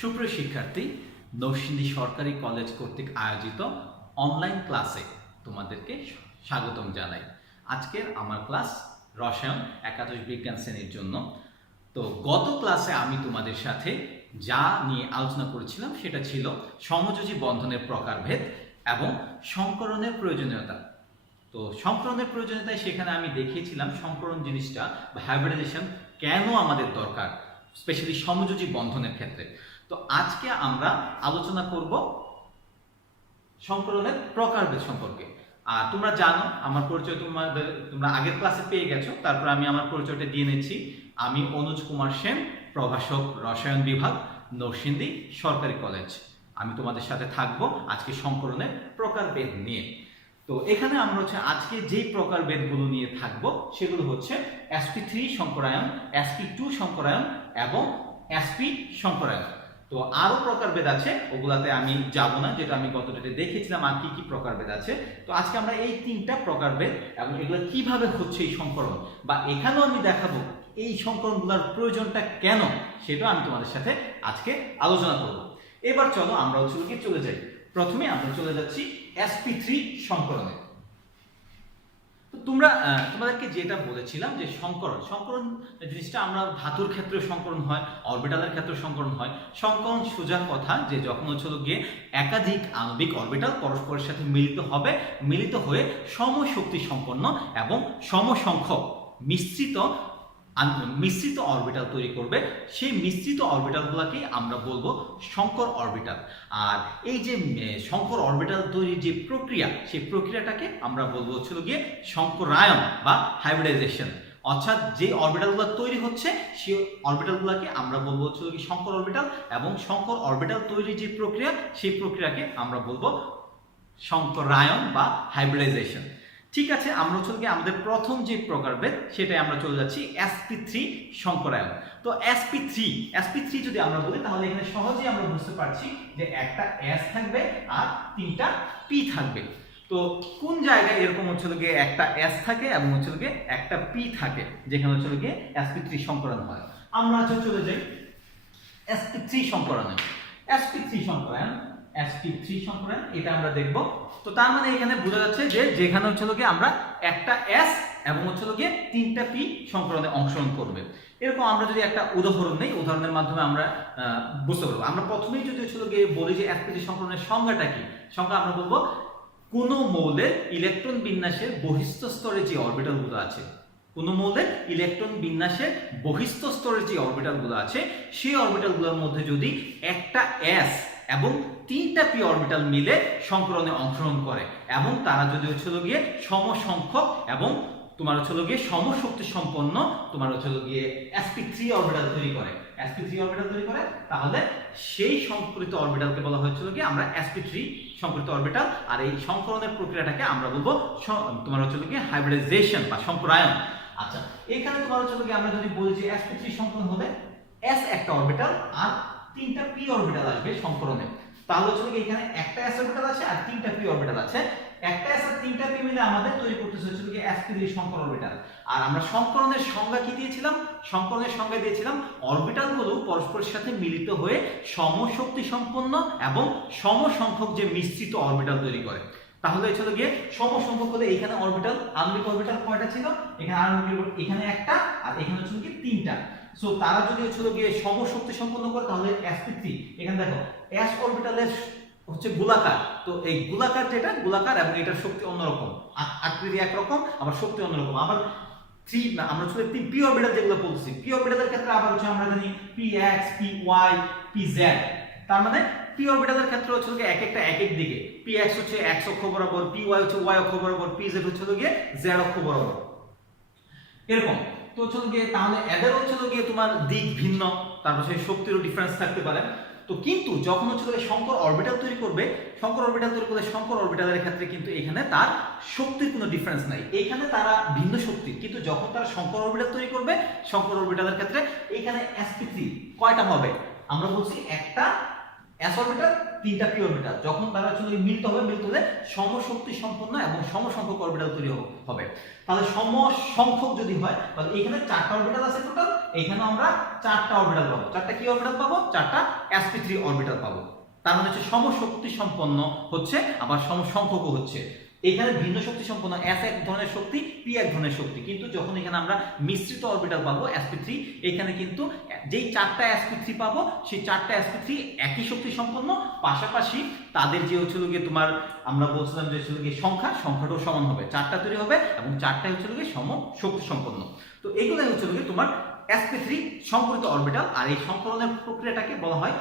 সুপ্রিয় শিক্ষার্থী, নরসিংদী সরকারি কলেজ কর্তৃক আয়োজিত অনলাইন ক্লাসে তোমাদেরকে স্বাগতম জানাই। আজকের আমার ক্লাস রসায়ন একাদশ বিজ্ঞান শ্রেণীর জন্য। তো গত ক্লাসে আমি তোমাদের সাথে যা নিয়ে আলোচনা করেছিলাম সেটা ছিল সমযোজী বন্ধনের প্রকারভেদ এবং সংকরণের প্রয়োজনীয়তা। তো সংকরণের প্রয়োজনীয়তায় সেখানে আমি দেখিয়েছিলাম সংকরণ জিনিসটা বা হাইব্রিডাইজেশন কেন আমাদের দরকার, স্পেশালি সমযোজী বন্ধনের ক্ষেত্রে। তো আজকে আমরা আলোচনা করব সংকরণের প্রকারভেদ সম্পর্কে। আর তোমরা জানো আমার পরিচয় তোমরা আগের ক্লাসে পেয়ে গেছো, তারপর আমি আমার পরিচয়টা দিয়ে নিচ্ছি। আমি অনুজ কুমার সেন, প্রভাষক, রসায়ন বিভাগ, নরসিংদী সরকারি কলেজ। আমি তোমাদের সাথে থাকবো আজকে সংকরণের প্রকারভেদ নিয়ে। তো এখানে আমরা আজকে যেই প্রকারভেদগুলো নিয়ে থাকবো সেগুলো হচ্ছে sp3 সংকরায়ন, sp2 সংকরায়ন এবং sp সংকরায়ন। তো আরো প্রকারভেদ আছে, ওগুলাতে আমি যাব না, যেটা আমি গতটাতে দেখেছিলাম আর কি কি প্রকারভেদ আছে। তো আজকে আমরা এই তিনটা প্রকারভেদ এবং এগুলো কিভাবে হচ্ছে এই সংকরণ, বা এখানেও আমি দেখাবো এই সংকরণগুলোর প্রয়োজনটা কেন, সেটাও আমি তোমাদের সাথে আজকে আলোচনা করব। এবার চলো আমরা চলে যাই। প্রথমে আমরা চলে যাচ্ছি sp3 সংকরণে। তোমাদেরকে যেটা বলেছিলাম যে সংকরণ জিনিসটা আমরা ধাতুর ক্ষেত্রে সংকরণ হয়, অরবিটালের ক্ষেত্রে সংকরণ হয়। সংকরণ সোজা কথা যে যখন গিয়ে একাধিক আণবিক অরবিটাল পরস্পরের সাথে মিলিত হয়ে সমশক্তি সম্পন্ন এবং সমসংখ্যক মিশ্রিত অরবিটাল তৈরি করবে। সেই মিশ্রিত অরবিটালগুলোকে আমরা বলবো সংকর অরবিটাল। আর এই যে সংকর অরবিটাল তৈরির যে প্রক্রিয়া, সেই প্রক্রিয়াটাকে আমরা বলবো গিয়ে সংকরায়ন বা হাইব্রিডাইজেশন। অর্থাৎ যে অরবিটালগুলো তৈরি হচ্ছে সেই অরবিটালগুলোকে আমরা বলবো কি সংকর অরবিটাল, এবং সংকর অরবিটাল তৈরির যে প্রক্রিয়া, সেই প্রক্রিয়াকে আমরা বলবো সংকরায়ন বা হাইব্রিডাইজেশন। ঠিক আছে, আমরা আমাদের প্রথম যে প্রকারভেদ সেটাই আমরা চলে যাচ্ছি sp3 সংকরায়ন। তো sp3 যদি আমরা বলি তাহলে এখানে সহজেই আমরা বুঝতে পারছি যে একটা s থাকবে আর তিনটা p থাকবে। তো কোন জায়গায় এরকম গিয়ে একটা s থাকে এবং গিয়ে একটা p থাকে, যেখানে গিয়ে sp3 সংকরণ হয়। আমরা চলে যাই sp3 সংকরণে। sp3 সংকরায়ন এটা আমরা দেখব। তো তার মানে এখানে বোঝা যাচ্ছে যে যেখানে গিয়ে আমরা একটা s এবং গিয়ে তিনটা p সংকরণে অংশগ্রহণ করবে। এরকম আমরা যদি একটা উদাহরণ নেই, উদাহরণের মাধ্যমে আমরা বুঝতে পারবো। আমরা প্রথমেই যদি গিয়ে বলি যে sp3 সংকরণের সংজ্ঞাটা কি, সংজ্ঞা আমরা বলবো কোন মৌলের ইলেকট্রন বিন্যাসের বহিস্থ স্তরে যে অরবিটালগুলো আছে, কোন মৌলের ইলেকট্রন বিন্যাসের বহিস্থ স্তরের যে অরবিটালগুলো আছে, সেই অরবিটালগুলোর মধ্যে যদি একটা s এবং তিনটা p অরবিটাল মিলে সংকরণে অংশগ্রহণ করে এবং তারা যদি গিয়ে সমসংখ্যক এবং তোমার গিয়ে সমশক্তি সম্পন্ন গিয়ে sp3 অরবিটাল তৈরি করে, তাহলে সেই সংকরিত অরবিটালকে বলা গিয়ে আমরা sp3 সংকরিত অরবিটাল। আর এই সংকরণের প্রক্রিয়াটাকে আমরা বলবো গিয়ে হাইব্রিডাইজেশন বা সংকরায়ন। আচ্ছা, এখানে গিয়ে আমরা যদি বলি যে sp3 সংকরণ হলে s একটা অরবিটাল আর তিনটা p অরবিটাল আসবে সংকরণে, তাহলে এখানে একটা s অরবিটাল আছে আর তিনটা p অরবিটাল আছে। একটা s আর তিনটা p মিলে আমাদের তৈরি করতেছে কি sp3 সংকর অরবিটাল। আর আমরা সংকরণের সংজ্ঞা কি দিয়েছিলাম? সংকরণের সংজ্ঞা দিয়েছিলাম অরবিটালগুলো পরস্পরের সাথে মিলিত হয়ে সমশক্তি সম্পন্ন এবং সমসংখ্যক যে মিশ্রিত অরবিটাল তৈরি করে। তাহলে গিয়ে সমসংখ্যক হলে এখানে অরবিটাল, আণবিক অরবিটাল কয়টা ছিল? এখানে একটা আর এখানে কি তিনটা। সো তারা যদি গিয়ে সমশক্তি সম্পন্ন করে তাহলে sp3, এখানে দেখো s অরবিটালের গোলাকার, তো এই গোলাকার এবং এটার শক্তি অন্যরকম, আকৃতি একরকম আবার শক্তি অন্যরকম। আবার আমরা p অরবিটাল যেগুলো বলছি, p অরবিটালের ক্ষেত্রে আবার আমরা জানি px, py, pz। তার মানে p অরবিটালের ক্ষেত্রে গিয়ে এক একটা এক এক দিকে, px x অক্ষ বরাবর, py y অক্ষ বরাবর, pz গিয়ে z অক্ষ বরাবর, এরকম। তো গিয়ে তাহলে এদের গিয়ে তোমার দিক ভিন্ন, তারপর সেই শক্তিরও ডিফারেন্স থাকতে পারে। তো কিন্তু যখন সংকর অরবিটাল তৈরি করবে, সংকর অরবিটালের ক্ষেত্রে কিন্তু এখানে তার শক্তির কোনো ডিফারেন্স নাই, এখানে তারা ভিন্ন শক্তি। কিন্তু যখন তারা সংকর অরবিটাল তৈরি করবে, সংকর অরবিটালের ক্ষেত্রে এখানে sp3 কয়টা হবে? আমরা বলছি একটা s অরবিটাল, 3টা p অরবিটাল। যখন তারা আসলে মিলিত হলে সমশক্তি সম্পন্ন এবং সমসংখ্যক অরবিটাল তৈরি হবে। তাহলে সমসংখ্যক যদি হয় তাহলে এখানে 4টা অরবিটাল আছে টোটাল, এখানে আমরা 4টা অরবিটাল পাবো। 4টা কি অরবিটাল পাবো? 4টা sp3 অরবিটাল পাবো। তার মানে হচ্ছে সমশক্তি সম্পন্ন হচ্ছে, আবার সমসংখ্যকও হচ্ছে। এখানে ভিন্ন শক্তি সম্পন্ন s এক ধরনের শক্তি, p এক ধরনের শক্তি, কিন্তু যখন এখানে আমরা মিশ্রিত অরবিটাল পাবো sp3, এখানে কিন্তু যেই 4টা sp3 পাবো সেই 4টা sp3 একই শক্তি সম্পন্ন, পাশাপাশি তাদের যে হচ্ছে গিয়ে তোমার আমরা বলছিলাম যে হচ্ছে গিয়ে সংখ্যাটাও সমান হবে, 4টা তৈরি হবে এবং 4টাই হচ্ছে গিয়ে সম শক্তি সম্পন্ন। তো এগুলাই হচ্ছে গিয়ে তোমার sp3 সংকরিত অরবিটাল। আর এই সংকরণের প্রক্রিয়াটাকে বলা হয়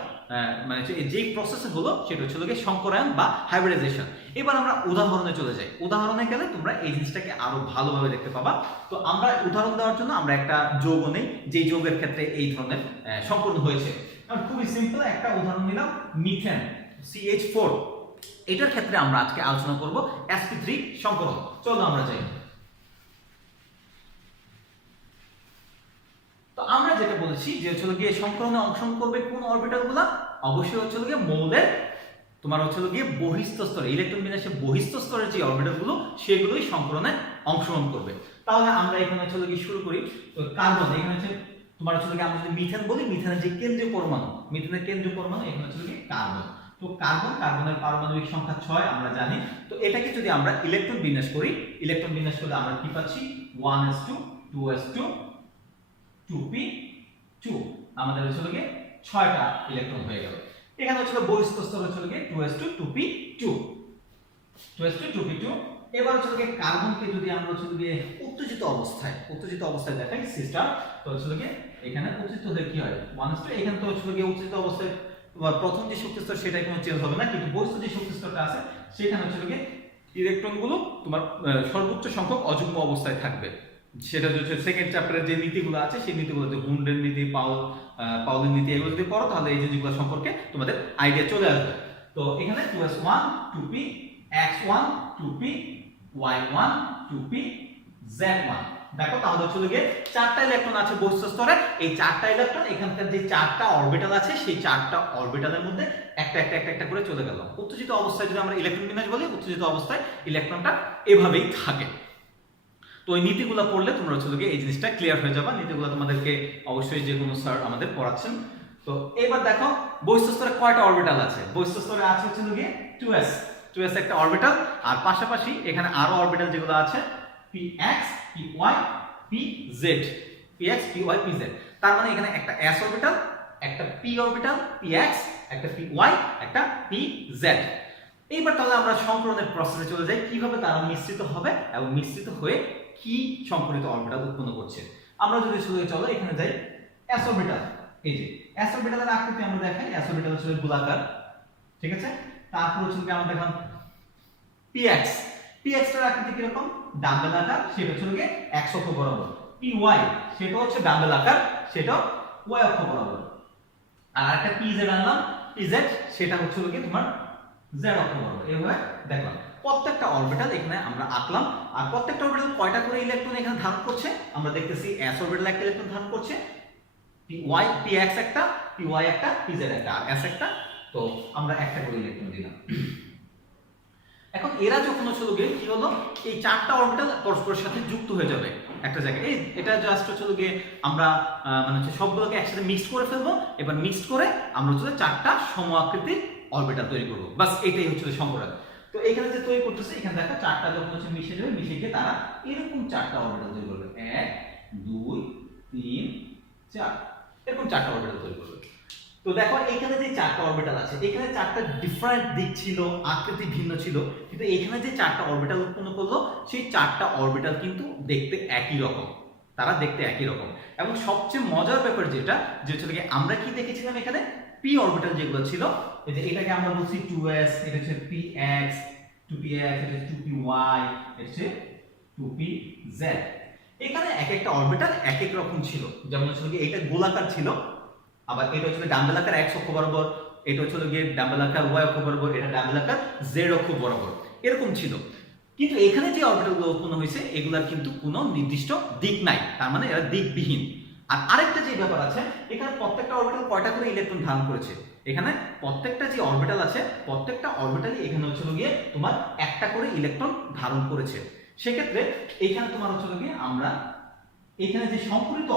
মানে যে প্রসেস হলো সেটা হচ্ছে সংকরায়ন বা হাইব্রিডাইজেশন। এবার আমরা উদাহরণে চলে যাই। উদাহরণে গেলে তোমরা এই জিনিসটাকে আরো ভালোভাবে দেখতে পাবা। তো আমরা উদাহরণ দেওয়ার জন্য আমরা একটা যৌগ নেই, যে যৌগের ক্ষেত্রে এই ধরনের সংকরণ হয়েছে। খুবই সিম্পল একটা উদাহরণ নিলাম, মিথেন CH4। এটার ক্ষেত্রে আমরা আজকে আলোচনা করব sp3 সংকরণ। চলো আমরা যাই। তো আমরা যেটা বলেছি যে হচ্ছে গিয়ে সংকরণে অংশগ্রহণ করবে কোন অরবিটালগুলো? অবশ্যই হচ্ছে গিয়ে মৌলের তোমার হচ্ছে গিয়ে বহিস্থ স্তরে, ইলেকট্রন বিন্যাসের বহিস্থ স্তরের যে অরবিটালগুলো সেগুলোই সংকরণে অংশগ্রহণ করবে। তাহলে আমরা এখানে হচ্ছে গিয়ে শুরু করি। তো কার্বন, এখানে হচ্ছে তোমার হচ্ছে গিয়ে আমরা যদি মিথেন বলি, মিথেনের যে কেন্দ্রীয় পরমাণু, মিথেনের কেন্দ্রীয় পরমাণু এখানে হচ্ছে গিয়ে কার্বন। তো কার্বনের পারমাণবিক সংখ্যা 6 আমরা জানি। তো এটাকে যদি আমরা ইলেকট্রন বিন্যাস করি, ইলেকট্রন বিন্যাস করলে আমরা কি পাচ্ছি? 1s2 2s2 2p2, আমাদের হচ্ছে 6টা ইলেকট্রন হয়ে গেল। এখানে হচ্ছে বহিস্থ স্তর হচ্ছে 2s2 2p2 2s2 2p2। এবার হচ্ছে কার্বনকে যদি আমরা হচ্ছে উত্তেজিত অবস্থায় দেখাই সিস্টার, তো হচ্ছে এখানে উত্তেজিত হলে কি হয়? 1s2, এখানে তো হচ্ছে উত্তেজিত অবস্থায় প্রথম যে শক্তি স্তর সেটাই কোনো চেঞ্জ হবে না, কিন্তু বহিস্থ যে শক্তি স্তরটা আছে সেখানে হচ্ছে ইলেকট্রনগুলো তোমার সর্বোচ্চ সংখ্যক অযুগ্ম অবস্থায় থাকবে। সেটা হচ্ছে সেকেন্ড চ্যাপ্টারের যে নীতিগুলো আছে সেই নীতিগুলো, যে হুন্ডের নীতি, পাউলের নীতি, এগুলো যদি পড়ো তাহলে এই জিনিসগুলো সম্পর্কে তোমাদের আইডিয়া চলে আসবে। তো এখানে 2s1 2p, x1 2p, y1 2p, z1। দেখো তাহলে হচ্ছে 4টা ইলেকট্রন আছে বহিস্থ স্তরে। এই 4টা ইলেকট্রন এখানকার যে 4টা অরবিটাল আছে সেই 4টা অরবিটালের মধ্যে একটা করে চলে গেল। উত্তেজিত অবস্থায় যদি আমরা ইলেকট্রন বিন্যাস বলি, উত্তেজিত অবস্থায় ইলেকট্রনটা এভাবেই থাকে। তো এই নীতিগুলো পড়লে তোমরা হচ্ছে এই জিনিসটা ক্লিয়ার হয়ে যাবে। নীতিগুলো তোমাদেরকে অবশ্যই যে কোনো স্যার আমাদের পড়াচ্ছেন। তো এবার দেখো বহিস্থ স্তরে কয়টা অরবিটাল আছে? বহিস্থ স্তরে আছে হচ্ছে 2s একটা অরবিটাল, আর পাশাপাশি এখানে আরো অরবিটাল যেগুলো আছে px py pz, px py pz। তার মানে এখানে একটা s অরবিটাল, একটা p অরবিটাল px, একটা py, একটা pz। এইবার তাহলে আমরা সংকরণের প্রসেসে চলে যাই, কিভাবে তারা মিশ্রিত হবে এবং মিশ্রিত হয়ে কি সংকরিত অরবিটাল উৎপন্ন করছে। আমরা যদি চলো এখানে যাই, s অরবিটাল। এই যে s অরবিটালের আকৃতি আমরা দেখাই, s অরবিটাল হচ্ছে গোলাকার, ঠিক আছে। তারপর হচ্ছে আমরা দেখাম px এর আকৃতি কি রকম? ডাম্বেল আকার, সেটা হচ্ছে x অক্ষ বরাবর। py সেটা হচ্ছে ডাম্বেল আকার, সেটাও y অক্ষ বরাবর। আর একটা pz আনলাম, pz সেটা হচ্ছে তোমার z অক্ষ বরাবর। এইভাবে দেখলাম প্রত্যেকটা অরবিটাল এখানে আমরা আঁকলাম। আর প্রত্যেকটা অরবিটাল কয়টা করে ইলেকট্রন এখানে ধারণ করছে? আমরা দেখতেছি s অরবিটাল একটা ইলেকট্রন ধারণ করছে, px একটা, py একটা, pz একটা, আর s একটা। তো আমরা একটা করে ইলেকট্রন দিলাম। এখন এরা যখন হচ্ছে কি হলো, এই 4টা অরবিটাল পরস্পরের সাথে যুক্ত হয়ে যাবে একটা জায়গায়। এটা জাস্ট হচ্ছে আমরা মানে সবগুলোকে একসাথে মিক্স করে ফেলবো। এবার মিক্স করে আমরা হচ্ছে 4টা সম আকৃতির অরবিটাল তৈরি করব। বাস এটাই হচ্ছে সংকরণ। তো এখানে যে তৈরি করতেছে, এখানে দেখো 4টা যখন হচ্ছে মিশে যাবে, মিশে গিয়ে তারা এরকম 4টা অরবিটাল তৈরি করবে। 1 2 3 4, এরকম 4টা অরবিটাল তৈরি করবে। তো দেখো এখানে যে 4টা অরবিটাল আছে, এখানে 4টা ডিফারেন্ট দিক ছিল, আকৃতি ভিন্ন ছিল, কিন্তু এখানে যে 4টা অরবিটাল উৎপন্ন করলো সেই 4টা অরবিটাল কিন্তু দেখতে একই রকম, তারা দেখতে একই রকম। এবং সবচেয়ে মজার ব্যাপার যেটা যে হচ্ছে আমরা কি দেখেছিলাম এখানে, p অরবিটাল যেগুলো ছিল, এই যে এটাকে আমরা বলছি 2s, এটা হচ্ছে px 2px, এটা হচ্ছে 2py, এটা হচ্ছে 2pz। এখানে এক একটা অরবিটাল এক এক রকম ছিল। যেমন হচ্ছে এটা গোলাকার ছিল, আবার এটা হচ্ছে ডাম্বেল আকার x অক্ষ বরাবর, এটা হচ্ছে ডাম্বেল আকার y অক্ষ বরাবর, এটা ডাম্বেল আকার z অক্ষ বরাবর, এরকম ছিল। কিন্তু এখানে যে অরবিটালগুলো উৎপন্ন হয়েছে এগুলার কিন্তু কোনো নির্দিষ্ট দিক নাই, তার মানে এরা দিকবিহীন। আর আরেকটা যে ব্যাপার আছে, এখানে প্রত্যেকটা অরবিটাল কয়টা করে ইলেকট্রন ধারণ করেছে, এখানে প্রত্যেকটা যে অরবিটাল আছে প্রত্যেকটা অরবিটালই এখানে হচ্ছে গিয়ে তোমার একটা করে ইলেকট্রন ধারণ করেছে। সেক্ষেত্রে এখানে তোমার হচ্ছে গিয়ে আমরা এখানে যে সংকরিত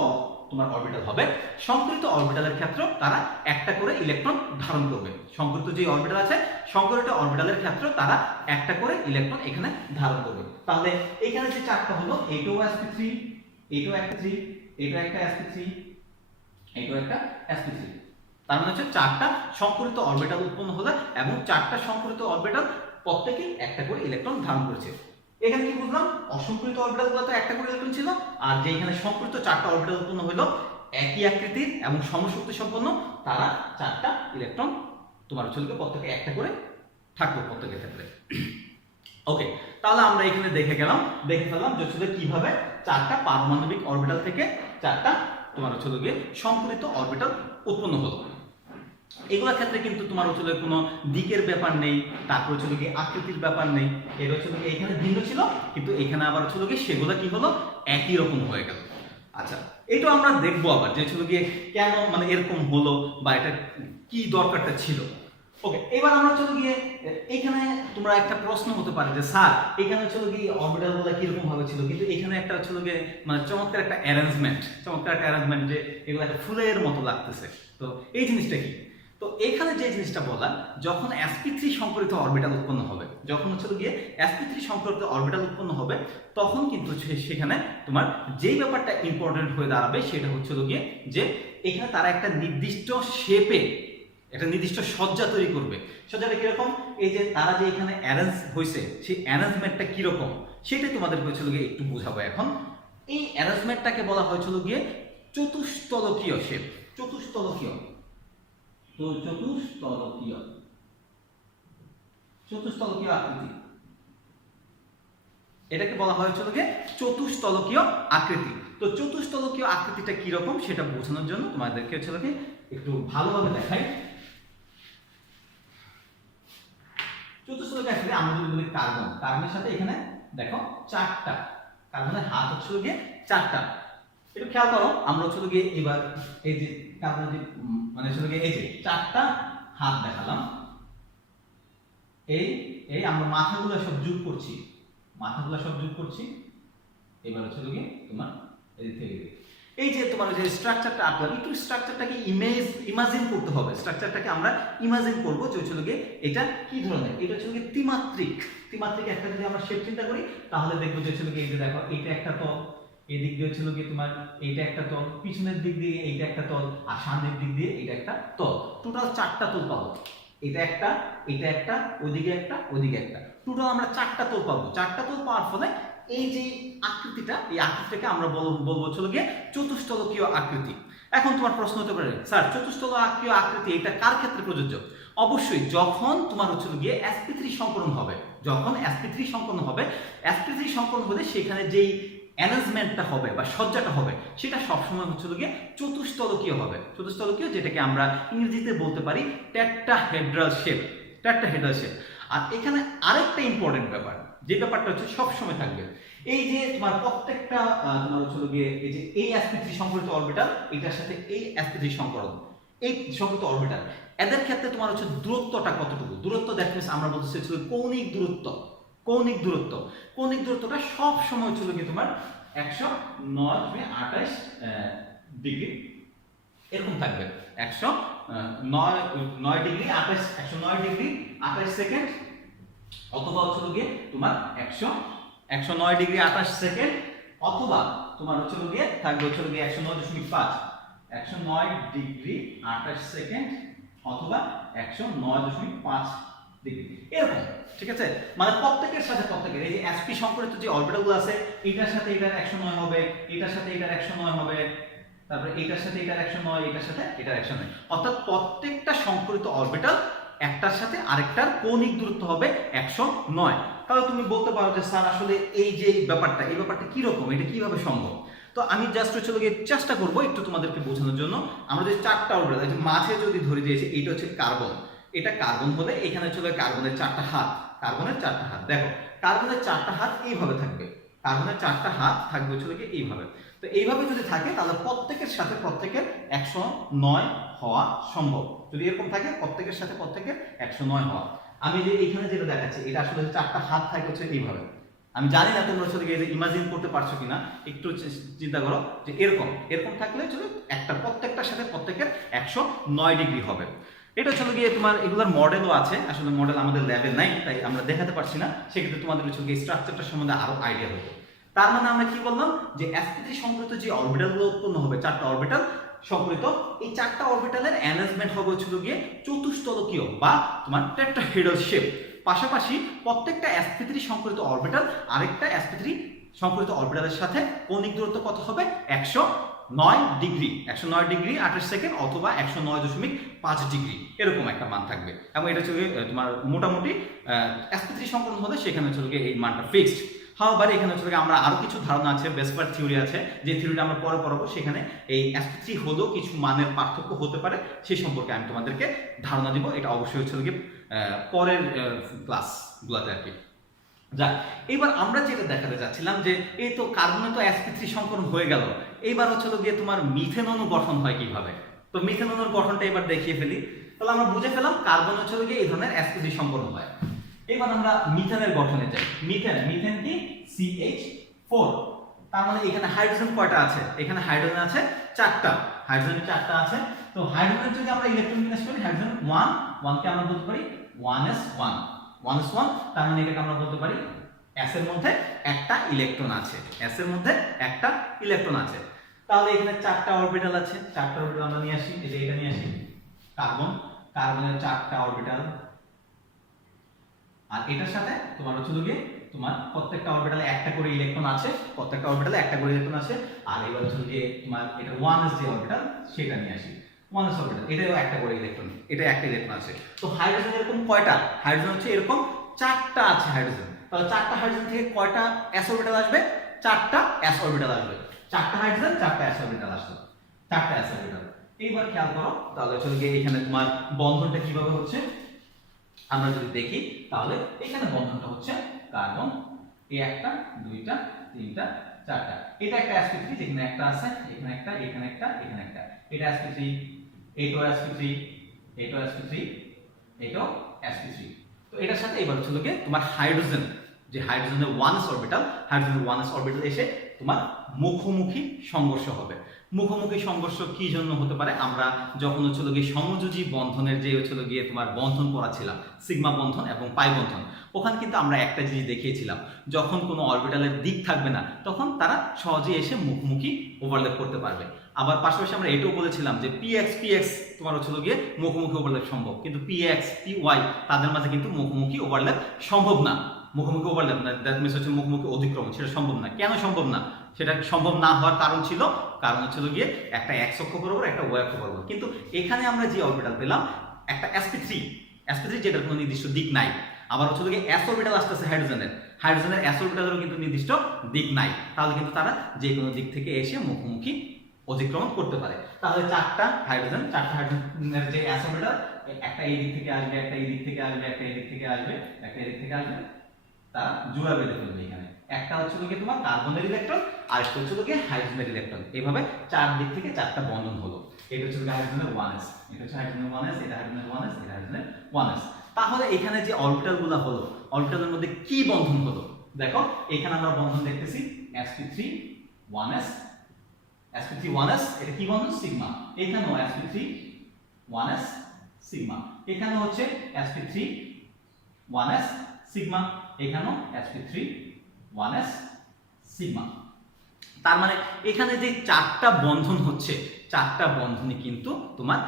তোমার অরবিটাল হবে, সংকরিত অরবিটালের ক্ষেত্রে তারা একটা করে ইলেকট্রন ধারণ করবে। সংকরিত যে অরবিটাল আছে সংকরিত অরবিটালের ক্ষেত্রে তারা একটা করে ইলেকট্রন এখানে ধারণ করবে। তাহলে এখানে যে চারটা হলো, এইটাও sp3, এইটাও sp3, এটা একটা sp3, এইটাও একটা sp3। তার মানে হচ্ছে চারটা সংকরিত অরবিটাল উৎপন্ন হলো এবং চারটা সংকরিত অরবিটাল প্রত্যেকেই একটা করে ইলেকট্রন ধারণ করেছে। এখানে কি বুঝলাম, অসংকরিত অরবিটালগুলো তো একটা করে ইলেকট্রন ছিল, আর যে এখানে সংকরিত চারটা অরবিটাল উৎপন্ন হলো একই আকৃতির এবং সমশক্তি সম্পন্ন, তারা চারটা ইলেকট্রন তোমার হচ্ছে প্রত্যেকে একটা করে থাকবে প্রত্যেকের ক্ষেত্রে। ওকে, তাহলে আমরা এখানে দেখে ফেললাম যে হচ্ছে কিভাবে চারটা পারমাণবিক অরবিটাল থেকে চারটা তোমার হচ্ছে গিয়ে সংকরিত অরবিটাল উৎপন্ন হলো। এগুলোর ক্ষেত্রে কিন্তু তোমার হচ্ছে কোনো দিকের ব্যাপার নেই, তারপর হচ্ছে গিয়ে আকৃতির ব্যাপার নেই। এর হচ্ছে এখানে ভিন্ন ছিল, কিন্তু এখানে আবার হচ্ছে গিয়ে সেগুলো কি হলো, একই রকম হয়ে গেল। আচ্ছা, এটা আমরা দেখবো আবার যে হচ্ছে গিয়ে কেন মানে এরকম হলো বা এটা কি দরকারটা ছিল। ওকে, এবার আমরা হচ্ছে গিয়ে এখানে তোমরা একটা প্রশ্ন হতে পারে যে স্যার এখানে হচ্ছে গিয়ে অরবিটালগুলো কিরকম ভাবে ছিল, কিন্তু এখানে একটা হচ্ছে গিয়ে মানে চমৎকার একটা অ্যারেঞ্জমেন্ট যে এগুলো একটা ফুলের মতো লাগতেছে। তো এই জিনিসটা কি, তো এখানে যে জিনিসটা বললাম, যখন sp3 সংকরিত অরবিটাল উৎপন্ন হবে, যখন হচ্ছে গিয়ে sp3 সংকরিত অরবিটাল উৎপন্ন হবে, তখন কিন্তু সেখানে তোমার যেই ব্যাপারটা ইম্পর্টেন্ট হয়ে দাঁড়াবে সেটা হচ্ছে গিয়ে যে এখানে তারা একটা নির্দিষ্ট শেপে একটা নির্দিষ্ট সজ্জা তৈরি করবে। সজ্জাটা কিরকম, এই যে তারা যে এখানে অ্যারেঞ্জ হয়েছে সেই অ্যারেঞ্জমেন্টটা কিরকম সেটাই তোমাদের হচ্ছে গিয়ে একটু বোঝাবো এখন। এই অ্যারেঞ্জমেন্টটাকে বলা হয়েছিল গিয়ে চতুস্তলকীয় শেপ, চতুস্তলকীয় আকৃতি, এটাকে বলা হয়েছিল যে চতুস্তলকীয় আকৃতি। তো চতুস্তলকীয় আকৃতিটা কি রকম সেটা বোঝানোর জন্য তোমাদেরকে হচ্ছে একটু ভালোভাবে দেখাই। চতুস্তলকীয় আকৃতি আমরা যদি বলি কার্বনের সাথে এখানে দেখো চারটা কার্বনের হাত হচ্ছে গিয়ে চারটা। একটু খেয়াল করো, আমরা হচ্ছে গিয়ে এবার এই যে কার্বনের যে মানে হচ্ছে গিয়ে এই যে চারটা হাত দেখালাম, এই আমরা মাথাগুলো সব যোগ করছি, এবার হচ্ছে গিয়ে তোমার এই যে তোমার যে স্ট্রাকচারটা আঁকলাম, একটু স্ট্রাকচারটাকে ইমাজিন করতে হবে। স্ট্রাকচারটাকে আমরা ইমাজিন করব যে হচ্ছে গিয়ে এটা কি ধরনের, এটা হচ্ছে গিয়ে ত্রিমাত্রিক একটা যদি আমরা শেপ চিন্তা করি তাহলে দেখবো যে হচ্ছে গিয়ে এই যে দেখো এটা একটা তল, এই দিক দিয়ে হচ্ছে গিয়ে তোমার এইটা একটা তল, পিছনের দিক দিয়ে এইটা একটা তল, আর সামনের দিক দিয়ে এটা একটা তল। টোটাল চারটা তল পাবো, এটা একটা ওইদিকে একটা ওইদিকে একটা, টোটাল আমরা চারটা তল পাবো। চারটা তল পাওয়ার ফলে এই যে আকৃতিটা, এই আকৃতিটাকে আমরা বলবো হচ্ছে গিয়ে চতুস্তলকীয় আকৃতি। এখন তোমার প্রশ্ন হতে পারে স্যার চতুস্তলকীয় আকৃতি এটা কার ক্ষেত্রে প্রযোজ্য? অবশ্যই যখন তোমার হচ্ছে গিয়ে sp3 সংকরণ হবে, sp3 সংকরণ হলে সেখানে যেই অ্যারেঞ্জমেন্টটা হবে বা সজ্জাটা হবে সেটা সবসময় হচ্ছে গিয়ে চতুস্তলকীয় হবে। চতুস্তলকীয় যেটাকে আমরা ইংরেজিতে বলতে পারি টেট্রাহেড্রাল শেপ। আর এখানে আরেকটা ইম্পর্টেন্ট ব্যাপার, যে ব্যাপারটা হচ্ছে সবসময় থাকবে, এই যে তোমার প্রত্যেকটা তোমার হচ্ছে গিয়ে এই যে এই sp3 সংকরিত অরবিটাল, এটার সাথে এই sp3 সংকরণ, এই সংকরিত অরবিটাল, এদের ক্ষেত্রে তোমার হচ্ছে দূরত্বটা কতটুকু, দূরত্ব দ্যাট মিন্স আমরা বলতে চাইছি কৌণিক দূরত্বটা সব সময় হচ্ছে গিয়ে তোমার 109.28 ডিগ্রি এরকম থাকবে। 109 ডিগ্রি 28 সেকেন্ড, অথবা হচ্ছে গিয়ে তোমার 109 ডিগ্রি 28 সেকেন্ড, অথবা তোমার হচ্ছে গিয়ে থাকবে হচ্ছে গিয়ে 109.5, 109 ডিগ্রি 28 সেকেন্ড অথবা 109.5 ডিগ্রি এরকম। ঠিক আছে, মানে প্রত্যেকের সাথে প্রত্যেকের এই যে sp সংকরিত যে অরবিটালগুলো আছে এটার সাথে এটার 109 হবে, এটার সাথে এটার 109 হবে, তারপরে এটার সাথে এটার 109, এটার সাথে এটার 109, অর্থাৎ প্রত্যেকটা সংকরিত অরবিটাল একটার সাথে আরেকটার কৌণিক দূরত্ব হবে 109। তাহলে তুমি বলতে পারো যে স্যার আসলে এই যে ব্যাপারটা, এই ব্যাপারটা কি রকম, এটা কিভাবে সম্ভব? তো আমি জাস্ট হচ্ছে চেষ্টা করব একটু তোমাদেরকে বোঝানোর জন্য। আমরা যে চারটা অরবিটাল মাঝে যদি ধরে দিয়েছি, এইটা হচ্ছে কার্বন, এটা কার্বন হলে এখানে চলে কার্বনের চারটা হাত, দেখো কার্বনের চারটা হাত এইভাবে থাকবে, হচ্ছে এইভাবে। তো এইভাবে যদি থাকে তাহলে প্রত্যেকের সাথে প্রত্যেকের 109 হওয়া সম্ভব। যদি এরকম থাকে প্রত্যেকের সাথে প্রত্যেকের 109 হওয়া। আমি যে এখানে যেটা দেখাচ্ছি এটা আসলে চারটা হাত থাকে হচ্ছে এইভাবে। আমি জানি না তোমরা আসলে ইমাজিন করতে পারছো কিনা, একটু চিন্তা করো যে এরকম এরকম থাকলে চলো একটা প্রত্যেকটার সাথে প্রত্যেকের 109 ডিগ্রি হবে। এটা হচ্ছে গিয়ে তোমার এগুলোর মডেলও আছে, আসলে মডেল আমাদের ল্যাবে নাই তাই আমরা দেখাতে পারছি না, সেক্ষেত্রে তোমাদের হচ্ছে গিয়ে স্ট্রাকচারটা সম্বন্ধে আরো আইডিয়া হবে। তার মানে আমরা কি বললাম যে sp3 সংকরিত যে অরবিটালগুলো উৎপন্ন হবে, চারটা অরবিটাল সংকরিত, এই চারটা অরবিটালের অ্যারেঞ্জমেন্ট হবে হচ্ছে গিয়ে চতুস্তলকীয় বা তোমার টেট্রাহেড্রাল শেপ। পাশাপাশি প্রত্যেকটা sp3 সংকরিত অরবিটাল আরেকটা sp3 সংকরিত অরবিটালের সাথে কৌণিক দূরত্ব কত হবে 109 ডিগ্রি, 109 ডিগ্রি 28 সেকেন্ড অথবা 109.5 ডিগ্রি এরকম একটা মান থাকবে। এবং এটা হচ্ছে তোমার মোটামুটি sp3 সংকরণ হলে সেখানে হচ্ছে এই মানটা ফিক্সড। হাওয়ার এখানে হচ্ছে আমরা আরো কিছু ধারণা আছে, বেসপার থিওরি আছে, যে থিওরিটা আমরা পরে পড়াবো, সেখানে এই sp3 হলেও কিছু মানের পার্থক্য হতে পারে সেই সম্পর্কে আমি তোমাদেরকে ধারণা দিব। এটা অবশ্যই হচ্ছে পরের ক্লাসগুলোতে আর কি। যাক, এবার আমরা যেটা দেখাতে যাচ্ছিলাম যে এই তো কার্বনে তো sp3 সংকরণ হয়ে গেল, এইবার হচ্ছে গিয়ে তোমার মিথেন অণু গঠন হয় কিভাবে। তো মিথেন অণুর গঠনটা এবার দেখিয়ে ফেলি। তাহলে আমরা বুঝে ফেলাম কার্বন হচ্ছে গিয়ে এই ধরনের sp3 সংকরণ হয়। এবার আমরা মিথেনের গঠনে যাই। মিথেন কি CH4। তার মানে এখানে হাইড্রোজেন কয়টা আছে? এখানে হাইড্রোজেন আছে 4টা, হাইড্রোজেন 4টা আছে। তো হাইড্রোজেনের যদি আমরা ইলেকট্রন বিন্যাস করি, হাইড্রোজেন 1 কে আমরা বলতে পারি 1s1। তার মানে এটাকে আমরা বলতে পারি s এর মধ্যে একটা ইলেকট্রন আছে, s এর মধ্যে একটা ইলেকট্রন আছে। তাহলে এখানে 4টা অরবিটাল আছে, 4টা অরবিটাল আমরা নিয়ে আসি, এই যে এটা নিয়ে আসি কার্বনের 4টা অরবিটাল, আর এটার সাথে তোমার হচ্ছে গিয়ে তোমার প্রত্যেকটা অরবিটালে একটা করে ইলেকট্রন আছে, প্রত্যেকটা অরবিটালে একটা করে ইলেকট্রন আছে। আর এবার হচ্ছে গিয়ে তোমার এটা 1s যে অরবিটাল সেটা নিয়ে আসি, 1s অরবিটাল, এটাও একটা করে ইলেকট্রন, এটা একটা ইলেকট্রন আছে। তো হাইড্রোজেন এরকম কয়টা? হাইড্রোজেন হচ্ছে এরকম 4টা আছে হাইড্রোজেন। তাহলে 4টা হাইড্রোজেন থেকে কয়টা s অরবিটাল আসবে? 4টা s অরবিটাল আসবে। 4টা হাইড্রোজেন 4টা s অরবিটাল আসবে, 4টা s অরবিটাল। এইবার খেয়াল করো তাহলে হচ্ছে গিয়ে এখানে তোমার বন্ধনটা কিভাবে হচ্ছে আমরা যদি দেখি, তাহলে এখানে বন্ধনটা হচ্ছে কার্বন, এই একটা, দুইটা, তিনটা, চারটা। এটা একটা sp3 যেখানে একটা আছে, এখানে একটা, এখানে একটা, এখানে একটা। এটা sp3, এটাও sp3, এটাও sp3, এটাও sp3। তো এটার সাথে এবার হচ্ছে লোকে তোমার হাইড্রোজেন, যে হাইড্রোজেনের 1s অরবিটাল, হাইড্রোজেনের 1s অরবিটাল এসে তোমার মুখোমুখি সংঘর্ষ হবে। মুখোমুখি সংঘর্ষ কি জন্য হতে পারে? আমরা যখন হচ্ছে গিয়ে সমযোজী বন্ধনের যে হচ্ছে গিয়ে তোমার বন্ধন পড়াছিলাম, সিগমা বন্ধন এবং পাই বন্ধন, ওখানে কিন্তু আমরা একটা জিনিস দেখিয়েছিলাম, যখন কোনো অরবিটালের দিক থাকবে না তখন তারা সহজেই এসে মুখোমুখি ওভারল্যাপ করতে পারবে। আবার পাশাপাশি আমরা এটাও বলেছিলাম যে px তোমার হচ্ছে গিয়ে মুখোমুখি ওভারল্যাপ সম্ভব, কিন্তু px py তাদের মাঝে কিন্তু মুখোমুখি ওভারল্যাপ সম্ভব না। মুখোমুখি ওভারল্যাপ না, দ্যাট মিন্স হচ্ছে মুখোমুখি অতিক্রমণ, সেটা সম্ভব না। কেন সম্ভব না? সেটা সম্ভব না হওয়ার কারণ ছিল, কারণ হচ্ছে গিয়ে একটা x অক্ষ বরাবর, একটা y অক্ষ বরাবর। কিন্তু এখানে আমরা যে অরবিটাল পেলাম একটা sp3 যেটার কোনো নির্দিষ্ট দিক নাই। আবার হচ্ছে গিয়ে s অরবিটাল আসতেছে হাইড্রোজেনের s অরবিটালেরও কিন্তু নির্দিষ্ট দিক নাই। তাহলে কিন্তু তারা যে কোনো দিক থেকে এসে মুখোমুখি অতিক্রমণ করতে পারে। তাহলে 4টা হাইড্রোজেনের যে s অরবিটাল, একটা এই দিক থেকে আসবে, একটা এই দিক থেকে আসবে, একটা এই দিক থেকে আসবে, একটা এই দিক থেকে আসবে, তারা জোড়া বেঁধে ফেলবে। এখানে একটা হচ্ছে গিয়ে তোমার কার্বনের ইলেকট্রন, আর একটা হচ্ছে গিয়ে হাইড্রোজেনের ইলেকট্রন। এইভাবে 4 দিক থেকে 4টা বন্ধন হলো। এটা হচ্ছে হাইড্রোজেনের 1s, এটা হচ্ছে হাইড্রোজেনের 1s, এটা হাইড্রোজেনের 1s, এটা হাইড্রোজেনের 1s। তাহলে এখানে যে অরবিটালগুলো হলো, অরবিটালের মধ্যে কি বন্ধন হলো? দেখো এখানে আমরা বন্ধন দেখতেছি sp3 1s, sp3 1s, এটা কি বন্ধন? সিগমা। এখানেও sp3 1s সিগমা, এখানে হচ্ছে sp3 1s সিগমা, এখানেও sp3 1s সিগমা। তার মানে এখানে যে 4টা বন্ধন হচ্ছে, 4টা বন্ধনই কিন্তু তোমার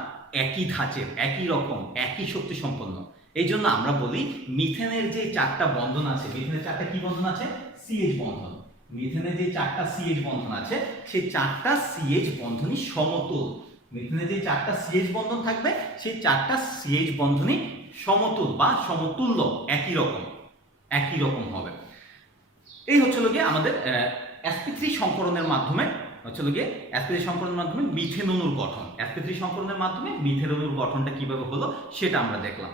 একই ধাঁচের, একই রকম, একই শক্তি সম্পন্ন। এই জন্য আমরা বলি মিথেনের যে 4টা বন্ধন আছে, মিথেনের 4টা কি বন্ধন আছে? CH বন্ধন। মিথেনের যে 4টা CH বন্ধন আছে, সেই 4টা CH বন্ধনই সমতুল। মিথেনের যে 4টা CH বন্ধন থাকবে, সেই 4টা CH বন্ধনই সমতুল বা সমতুল্য, একই রকম হবে। এই হচ্ছে গিয়ে আমাদের sp3 সংকরণের মাধ্যমে হচ্ছে গিয়ে sp3 সংকরণের মাধ্যমে মিথেন অণুর গঠন। sp3 সংকরণের মাধ্যমে মিথেন অণুর গঠনটা কিভাবে হলো সেটা আমরা দেখলাম।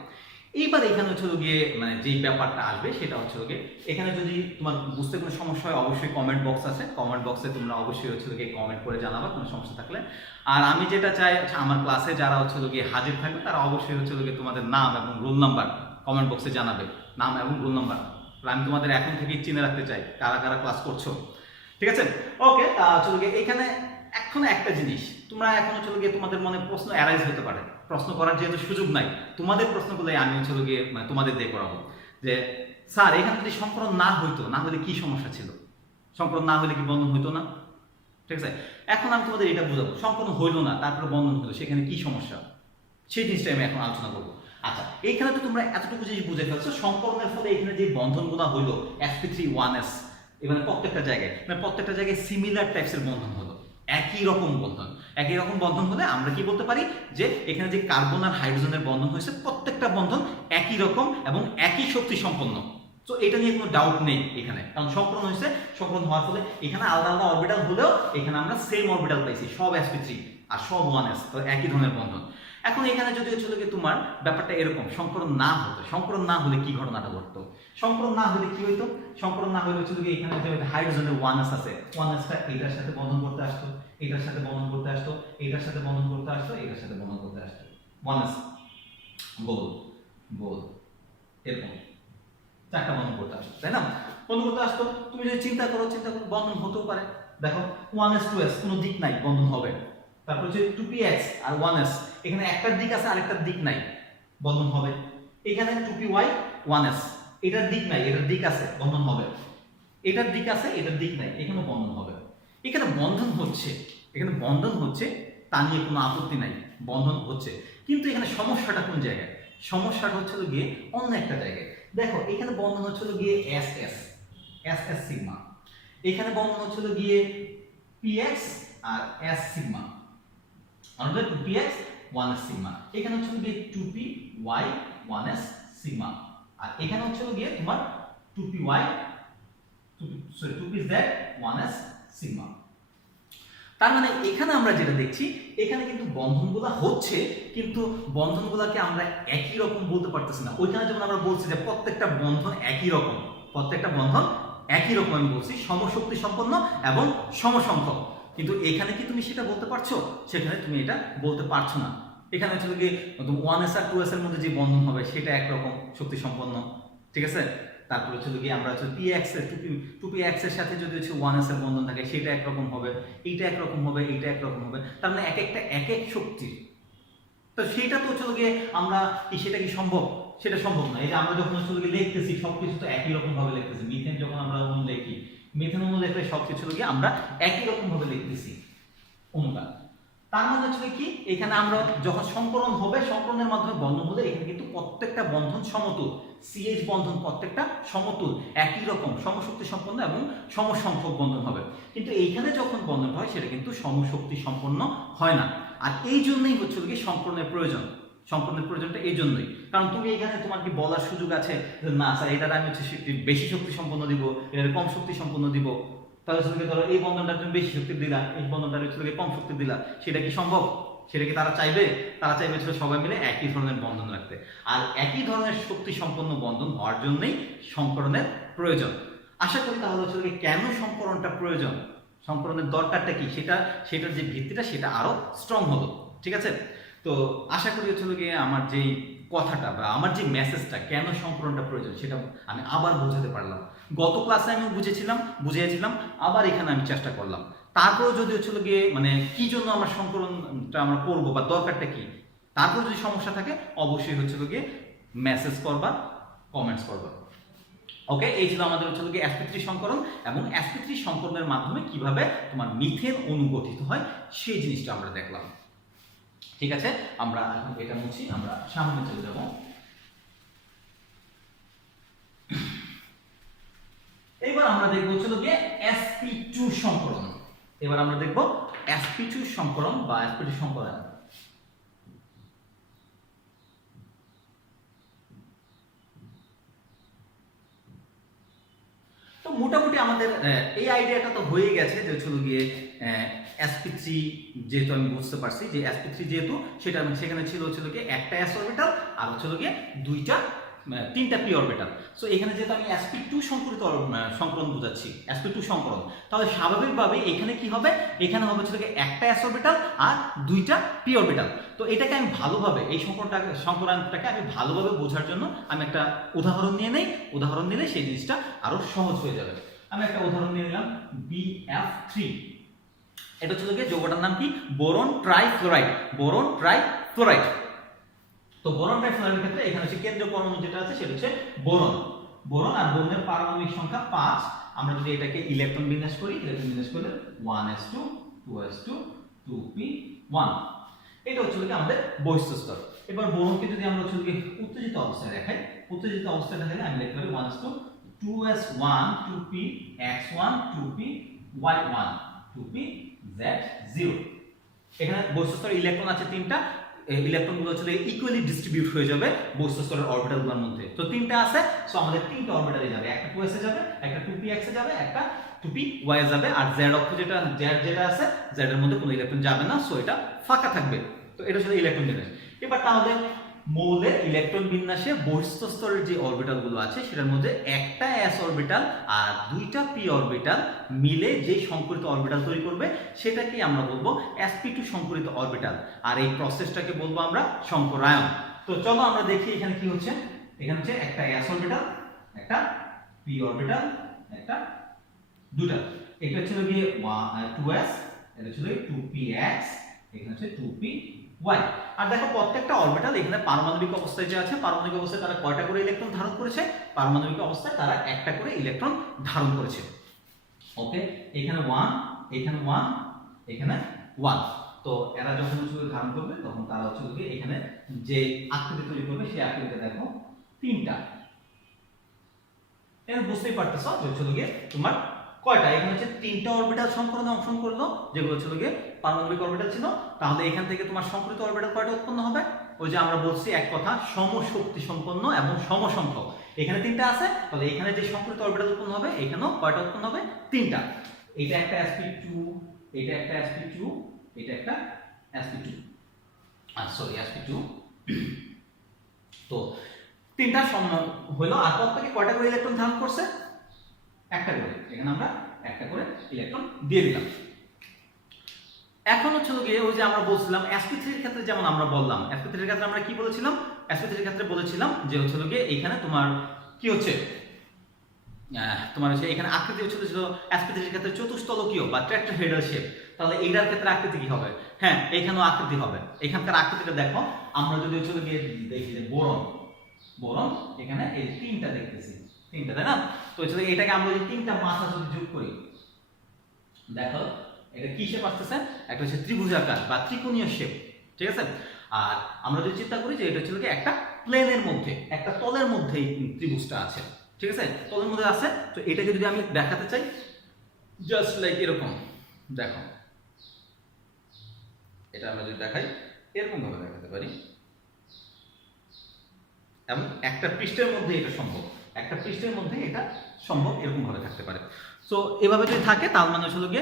এইবার এখানে হচ্ছে গিয়ে মানে যেই ব্যাপারটা আসবে সেটা হচ্ছে গিয়ে এখানে যদি তোমার বুঝতে কোনো সমস্যা হয় অবশ্যই কমেন্ট বক্স আছে, কমেন্ট বক্সে তোমরা অবশ্যই হচ্ছে গিয়ে কমেন্ট করে জানাবা কোনো সমস্যা থাকলে। আর আমি যেটা চাই আমার ক্লাসে যারা হচ্ছে গিয়ে হাজির থাকবে তারা অবশ্যই হচ্ছে গিয়ে তোমাদের নাম এবং রোল নাম্বার কমেন্ট বক্সে জানাবে, নাম এবং রোল নাম্বার। আমি তোমাদের এখন থেকেই চিনে রাখতে চাই কারা কারা ক্লাস করছো, ঠিক আছে? ওকে, চলে গিয়ে এখানে এখন একটা জিনিস তোমরা এখন হচ্ছে গিয়ে তোমাদের মনে প্রশ্ন অ্যারাইজ হতে পারে, প্রশ্ন করার যেহেতু সুযোগ নাই তোমাদের প্রশ্নগুলো আমি হচ্ছে গিয়ে মানে তোমাদের দিয়ে করাবো যে স্যার এখানে যদি সংকরণ না হইতো, না হলে কি সমস্যা ছিল, সংকরণ না হলে কি বন্ধন হইতো না, ঠিক আছে? এখন আমি তোমাদের এটা বুঝাবো সংকরণ হইলো না তারপরে বন্ধন হলো সেখানে কি সমস্যা, সেই জিনিসটা আমি এখন আলোচনা করবো। আচ্ছা, এইখানে তো তোমরা এতটুকু জিনিস বুঝে ফেলছো সংকরণের ফলে এখানে যে বন্ধনগুলো হইলো sp3 1s, এখানে প্রত্যেকটা জায়গায় মানে প্রত্যেকটা জায়গায় সিমিলার টাইপসের বন্ধন হলো, একই রকম বন্ধন। একই রকম বন্ধন হলে আমরা কি বলতে পারি যে এখানে যে কার্বন আর হাইড্রোজেনের বন্ধন হয়েছে প্রত্যেকটা বন্ধন একই রকম এবং একই শক্তি সম্পন্ন। তো এটা নিয়ে কোনো ডাউট নেই এখানে, কারণ সংকরণ হয়েছে, সংকরণ হওয়ার ফলে এখানে আলাদা আলাদা অরবিটাল হলেও এখানে আমরা সেম অরবিটাল পাইছি, সব sp3 আর সব 1s, তো একই ধরনের বন্ধন। এখন এখানে যদি হচ্ছে কি তোমার ব্যাপারটা এরকম সংকরণ না হতো, সংকরণ না হলে কি ঘটনাটা ঘটতো, সংকরণ না হলে কি হইতো, সংকরণ না হলে হচ্ছে কি এখানে যে হাইড্রোজেনের 1s আছে 1sটা এটার সাথে বন্ধন করতে আসতো, এটার সাথে বন্ধন করতে আসতো, এটার সাথে বন্ধন করতে আসতো, এটার সাথে বন্ধন করতে আসতো, 1s গোল গোল এরকম চারটা বন্ধন করতে আসতো, তাই না? বন্ধন করতে আসতো। তুমি যদি চিন্তা করো বন্ধন হতেও পারে, দেখো 1s 2s কোনো দিক নাই, বন্ধন হবে। তারপর হচ্ছে 2px আর 1s, এখানে একটার দিক আছে আরেকটার দিক নাই, বন্ধন হবে। এখানে 2py 1s, এটার দিক নাই এটার দিক আছে, বন্ধন হবে। এটার দিক আছে এটার দিক নাই, এখানে বন্ধন হবে। এখানে বন্ধন হচ্ছে, এখানে বন্ধন হচ্ছে, তা নিয়ে কোনো আপত্তি নাই, বন্ধন হচ্ছে। কিন্তু এখানে সমস্যাটা কোন জায়গায়, সমস্যাটা হচ্ছে গিয়ে অন্য একটা জায়গায়। দেখো এখানে বন্ধন হচ্ছিল গিয়ে ss সিগমা, এখানে বন্ধন হচ্ছিল গিয়ে px আর s সিগমা, আমাদের 2px 1s সিগমা, এখানে হচ্ছে গিয়ে 2py 1s সিগমা, আর এখানে হচ্ছে গিয়ে তোমার 2py 2pz 1s সিগমা। তার মানে এখানে আমরা যেটা দেখছি এখানে কিন্তু বন্ধনগুলো হচ্ছে, কিন্তু বন্ধনগুলোকে আমরা একই রকম বলতে পারতেছি না। ওইখানে যেমন আমরা বলছি যে প্রত্যেকটা বন্ধন একই রকম, প্রত্যেকটা বন্ধন একই রকম আমি বলছি, সমশক্তি সম্পন্ন এবং সমসংখ্যক, কিন্তু এখানে কি তুমি সেটা বলতে পারছো? সেখানে তুমি এটা বলতে পারছো না। এখানে হচ্ছে কি 1s আর 2s এর মধ্যে যে বন্ধন হবে সেটা একরকম শক্তি সম্পন্ন, ঠিক আছে? তারপর হচ্ছে কি আমরা হচ্ছে px এর 2px এর সাথে যদি হচ্ছে 1s এর বন্ধন থাকে সেটা একরকম হবে, এইটা একরকম হবে, এইটা একরকম হবে, তার মানে এক একটা এক এক শক্তি। তো সেটা তো হচ্ছে গিয়ে আমরা সেটা কি সম্ভব? সেটা সম্ভব না। এই যে আমরা যখন হচ্ছে গিয়ে লিখতেছি সবকিছু তো একই রকম ভাবে লিখতেছি, মিথেন যখন আমরা অণু লিখি, মিথেন অণু লিখলে সবকিছু গিয়ে আমরা একই রকম ভাবে লিখতেছি অণুটা। তার মানে হচ্ছে কি এখানে আমরা যখন সংকরণ হবে, সংকরণের মাধ্যমে বন্ধন হলে এখানে কিন্তু প্রত্যেকটা বন্ধন সমতুল, CH বন্ধন প্রত্যেকটা সমতুল, একই রকম সমশক্তি সম্পন্ন এবং সমসংখ্যক বন্ধন হবে। কিন্তু এইখানে যখন বন্ধন হয় সেটা কিন্তু সমশক্তি সম্পন্ন হয় না। আর এই জন্যই হচ্ছে কি সংকরণের প্রয়োজন, সংকরণের প্রয়োজনটা এই জন্যই, কারণ তুমি এখানে তোমার কি বলার সুযোগ আছে যে না স্যার এটার আমি হচ্ছে বেশি শক্তি সম্পন্ন দিব, এটার কম শক্তি সম্পন্ন দিব, তাহলে হচ্ছে ধরো এই বন্ধনটা তুমি বেশি শক্তি দিলা, এই বন্ধনটা হচ্ছে কম শক্তি দিলা, সেটা কি সম্ভব? সেটা কি তারা চাইবে? তারা চাইবে সবাই মিলে একই ধরনের বন্ধন রাখতে। আর একই ধরনের শক্তি সম্পন্ন বন্ধন হওয়ার জন্যই সংকরণের প্রয়োজন। আশা করি তাহলে হচ্ছে কেন সংকরণটা প্রয়োজন, সংকরণের দরকারটা কি, সেটার যে ভিত্তিটা সেটা আরো স্ট্রং হলো, ঠিক আছে? তো আশা করি হচ্ছে গিয়ে আমার যেই কথাটা বা আমার যে মেসেজটা কেন সংকরণটা প্রয়োজন সেটা আমি আবার বোঝাতে পারলাম। গত ক্লাসে আমি বুঝিয়েছিলাম, আবার এখানে আমি চেষ্টা করলাম। তারপরেও যদি হচ্ছে গিয়ে মানে কি জন্য আমরা সংকরণটা আমরা করবো বা দরকারটা কি, তারপর যদি সমস্যা থাকে অবশ্যই হচ্ছে গিয়ে মেসেজ করবা, কমেন্টস করবা। ওকে, এই ছিল আমাদের হচ্ছে গিয়ে sp3 সংকরণ এবং sp3 সংকরণের মাধ্যমে কিভাবে তোমার মিথেন অণু গঠিত হয় সেই জিনিসটা আমরা দেখলাম। ঠিক আছে, আমরা এখন এটা মুছি, আমরা সামনে চলে যাব। এবার আমরা দেখব হচ্ছে গিয়ে sp2 সংকরণ। এবার আমরা দেখব sp2 সংকরণ বা sp2 সংকরণ। তো মোটামুটি আমাদের এই আইডিয়াটা তো হয়ে গেছে যে হচ্ছে গিয়ে sp3 যেহেতু আমি বুঝতে পারছি যে sp3 যেহেতু সেখানে ছিল হচ্ছে গিয়ে একটা s অরবিটাল আর আর হচ্ছে গিয়ে তিনটা পি অরবিটাল। সো এখানে যেহেতু আমি sp2 সংকরণ বোঝাচ্ছি, sp2 সংকরণ, তাহলে স্বাভাবিকভাবে এখানে কি হবে, এখানে হবে হচ্ছে একটা s অরবিটাল আর দুইটা p অরবিটাল। তো এটাকে আমি ভালোভাবে এই সংকরণটাকে আমি ভালোভাবে বোঝার জন্য আমি একটা উদাহরণ নিয়ে নেই, উদাহরণ নিলে সেই জিনিসটা আরো সহজ হয়ে যাবে। আমি একটা উদাহরণ নিয়ে নিলাম Bf3। এটা হচ্ছে যৌগটার নাম কি, বোরন ট্রাইফ্লোরাইড, বোরন ট্রাইফ্লোরাইড। তো বোরন ট্রাইফ্লোরাইডের ক্ষেত্রে এখানে হচ্ছে কেন্দ্রীয় পরমাণু যেটা আছে সেটা হচ্ছে বোরন, বোরন আর বোরনের পারমাণবিক সংখ্যা 5। আমরা যদি এটাকে ইলেকট্রন বিন্যাস করি, ইলেকট্রন বিন্যাস করলে 1s2 2s2 2p1, এটা হচ্ছে আমাদের বহিঃস্থ স্তর। এবার বোরনকে যদি আমরা হচ্ছে উত্তেজিত অবস্থায় দেখাই, উত্তেজিত অবস্থায় দেখালে আমি লিখতে পারি 1s2 2s1 2px1 2py1 2pz0। এখানে বহিঃস্থ স্তরে ইলেকট্রন আছে তিনটা, ইলেকট্রনগুলো হচ্ছে ইকুয়ালি ডিস্ট্রিবিউট হয়ে যাবে বহিঃস্থ স্তরের অরবিটালগুলোর মধ্যে। তো তিনটা আছে, সো আমাদের তিনটা অরবিটালে যাবে, একটা 2s এ যাবে, একটা 2px এ যাবে, একটা 2py এ যাবে, আর z অক্ষ যেটা আছে z এর মধ্যে কোনো ইলেকট্রন যাবে না, সো এটা ফাঁকা থাকবে। তো এটা হচ্ছে ইলেকট্রন বিন্যাস। এবার তাহলে মৌলের ইলেকট্রন বিন্যাসে বহিঃস্থ স্তরের যে অরবিটালগুলো আছে সেটার মধ্যে একটা s অরবিটাল আর দুইটা p অরবিটাল মিলে যে সংকরিত অরবিটাল তৈরি করবে সেটাকে আমরা বলবো sp2 সংকরিত অরবিটাল, আর এই প্রসেসটাকে বলবো আমরা সংকরায়ন। তো চলো আমরা দেখি এখানে কি হচ্ছে। এখানে হচ্ছে একটা s অরবিটাল, একটা p অরবিটাল, একটা দুটা, এটা হচ্ছে গিয়ে 2s, এটা হচ্ছে 2px, এখানে হচ্ছে 2py। আর দেখো প্রত্যেকটা অরবিটাল এখানে পারমাণবিক অবস্থায় যে আছে, পারমাণবিক অবস্থায় তারা কয়টা করে ইলেকট্রন ধারণ করেছে, পারমাণবিক অবস্থায় তারা একটা করে ইলেকট্রন ধারণ করেছে। ওকে, এখানে 1, এখানে 1, এখানে 1। তো এরা যখন ধারণ করবে তখন তারা হচ্ছে এখানে যে আকৃতি তৈরি করবে সেই আকৃতিটা দেখো তিনটা। এখানে বুঝতেই পারতেছো যে হচ্ছে তোমার কয়টা, এখানে হচ্ছে তিনটা অরবিটাল সংকরণে অংশগ্রহণ করলো যেগুলো হচ্ছে পারমাণবিক অরবিটাল ছিল। তাহলে এখান থেকে তোমার সংকরিত অরবিটাল কয়টা উৎপন্ন হবে, ওই যে আমরা বলছি এক কথা সমশক্তি সম্পন্ন এবং সমসংখ্যক। এখানে তিনটা আছে, তাহলে এখানে যে সংকরিত অরবিটাল উৎপন্ন হবে এখানেও কয়টা উৎপন্ন হবে, তিনটা। এটা একটা sp2, এটা একটা sp2, এটা একটা sp2, sp2। তো তিনটা হলো, আর প্রত্যেকে কয়টা করে ইলেকট্রন ধারণ করছে, একটা করে। এখানে আমরা একটা করে ইলেকট্রন দিয়ে দিলাম। এখন হচ্ছে ওই যে আমরা বলছিলাম sp3 এর ক্ষেত্রে, যেমন আমরা বললাম sp3 এর ক্ষেত্রে আমরা কি বলেছিলাম, sp3 এর ক্ষেত্রে বলেছিলাম যে হচ্ছে এখানে তোমার কি হচ্ছে, তোমার হচ্ছে এখানে আকৃতি হচ্ছে sp3 এর ক্ষেত্রে চতুস্তলকীয় বা টেট্রাহেড্রাল শেপ। তাহলে এইটার ক্ষেত্রে আকৃতি কি হবে, হ্যাঁ এখানেও আকৃতি হবে। এখানকার আকৃতিটা দেখো, আমরা যদি হচ্ছে দেখি যে বোরন, বোরন এখানে এই তিনটা দেখতেছি, তিনটা, তাই না? তো এটাকে আমরা যদি তিনটা মাথা যদি যোগ করি, দেখো এটা কি শেপ আসতেছে, একটা হচ্ছে ত্রিভুজাকার বা ত্রিকোণীয় শেপ, ঠিক আছে? আর আমরা যদি চিন্তা করি যে এটা হচ্ছে একটা প্লেনের মধ্যে, একটা তলের মধ্যে এই ত্রিভুজটা আছে, ঠিক আছে, তলের মধ্যে আছে। তো এটাকে যদি আমি দেখাতে চাই জাস্ট লাইক এরকম, দেখো এটা আমরা যদি দেখাই এরকম ভাবে দেখাতে পারি, এবং একটা পৃষ্ঠের মধ্যে এটা সম্ভব, একটা পৃষ্ঠের মধ্যে এটা সম্ভব, এরকম ভাবে থাকতে পারে। সো এভাবে যদি থাকে তার মানে হচ্ছে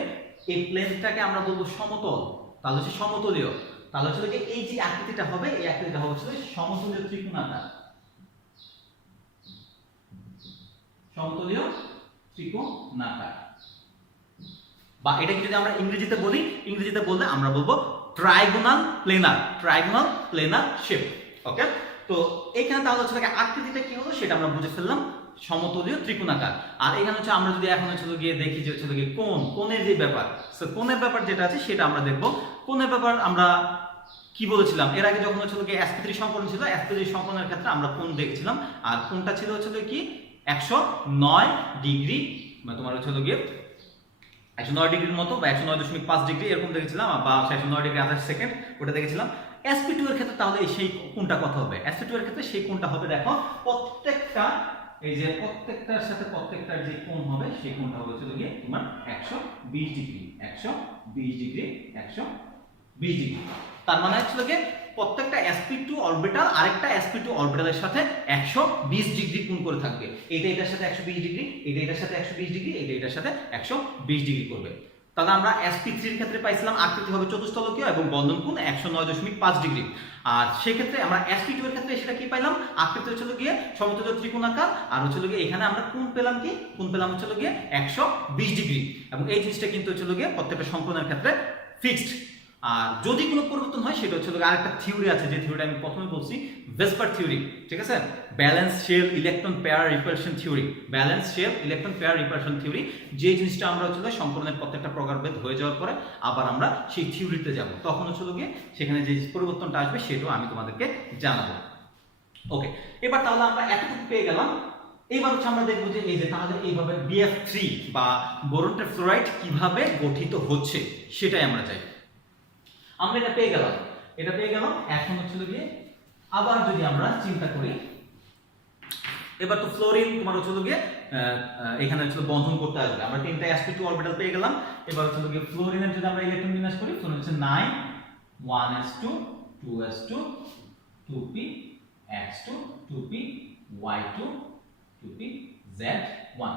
এই প্লেনটাকে আমরা বলবো সমতল, তাহলে হচ্ছে সমতলীয়। তাহলে হচ্ছে এই যে আকৃতিটা হবে, এই আকৃতিটা হবে হচ্ছে সমতলীয় ত্রিকোণাকার, সমতলীয় ত্রিকোণাকার। বা এটাকে যদি আমরা ইংরেজিতে বলি, ইংরেজিতে বললে আমরা বলবো trigonal planar, trigonal planar shape. Okay, তো এখানে তাহলে হচ্ছে আকৃতিটা কি হলো সেটা আমরা বুঝে ফেললাম, সমতলীয় ত্রিকোণাকার। আর এখানে হচ্ছে আমরা যদি এখন হচ্ছে গিয়ে দেখি যে হচ্ছে কোণের যে ব্যাপার, সো কোণের ব্যাপার যেটা আছে সেটা আমরা দেখবো। কোণের ব্যাপার আমরা কি বলেছিলাম এর আগে যখন হচ্ছে sp3 সংকরণ ছিল, sp3 সংকরণের ক্ষেত্রে আমরা কোণ দেখছিলাম, আর কোণটা ছিল হচ্ছে কি 109 ডিগ্রি, মানে তোমার হচ্ছে 109 ডিগ্রির মতো, বা 109.5 ডিগ্রি এরকম দেখেছিলাম, বা 109 ডিগ্রি 28 সেকেন্ড ওটা দেখেছিলাম। sp2 এর ক্ষেত্রে তাহলে সেই কোণটা কত হবে, sp2 এর ক্ষেত্রে সেই কোণটা হবে, দেখো প্রত্যেকটা এই যে প্রত্যেকটার সাথে প্রত্যেকটার যে কোণ হবে সেই কোণটা হবে হচ্ছে তোমার 120 ডিগ্রি, 120 ডিগ্রি, 120 ডিগ্রি। তার মানে হচ্ছে প্রত্যেকটা sp2 অরবিটাল আরেকটা sp2 অরবিটালের সাথে 120 ডিগ্রি কোণ করে থাকবে। এটা এটার সাথে 120 ডিগ্রি, এটা এটার সাথে 120 ডিগ্রি, এটা এটার সাথে 120 ডিগ্রি করবে। তাহলে আমরা sp3 এর ক্ষেত্রে পাইছিলাম আকৃতি হবে চতুস্তলকীয় এবং বন্ধন কোণ 109.5 ডিগ্রি। আর সেক্ষেত্রে আমরা sp2 এর ক্ষেত্রে সেটা কি পাইলাম, আকৃতি হচ্ছিল গিয়ে সমতুল্য ত্রিকোণাকার, আর হচ্ছিল গিয়ে এখানে আমরা কোণ পেলাম কি, কোণ পেলাম হচ্ছিল গিয়ে 120 ডিগ্রি। এবং এই জিনিসটা কিন্তু হচ্ছিল গিয়ে প্রত্যেকটা সংকলনের ক্ষেত্রে ফিক্সড। আর যদি কোনো পরিবর্তন হয় সেটা হচ্ছে আরেকটা থিওরি আছে, যে থিওরিটা আমি প্রথমে বলছি, ভেসপার থিওরি, ঠিক আছে, valence shell electron pair repulsion theory, valence shell electron pair repulsion theory, যে জিনিসটা আমরা হচ্ছে সংকলনের প্রত্যেকটা প্রকারভেদ হয়ে যাওয়ার পরে আবার আমরা সেই থিওরিতে যাব, তখন হচ্ছে গিয়ে সেখানে যে পরিবর্তনটা আসবে সেটাও আমি তোমাদেরকে জানাবো। ওকে, এবার তাহলে আমরা এতটুকু পেয়ে গেলাম। এবার হচ্ছে আমরা দেখবো যে এই যে তাহলে এইভাবে BF3 বা বোরন টেট্রাফ্লোরাইড কিভাবে গঠিত হচ্ছে সেটাই আমরা চাই। আমরা এটা পেয়ে গেলাম, এখন হচ্ছে গিয়ে আবার যদি আমরা চিন্তা করি, এবার তো ফ্লোরিন তোমার হচ্ছে গিয়ে এখানে হচ্ছে বন্ধন করতে আসবে। আমরা তিনটা sp2 অরবিটাল পেয়ে গেলাম। এবার হচ্ছে গিয়ে ফ্লোরিনের যদি আমরা ইলেকট্রন বিন্যাস করি, ফ্লোরিন হচ্ছে 9 1s2 2s2 2p x2 2p y2 2p z1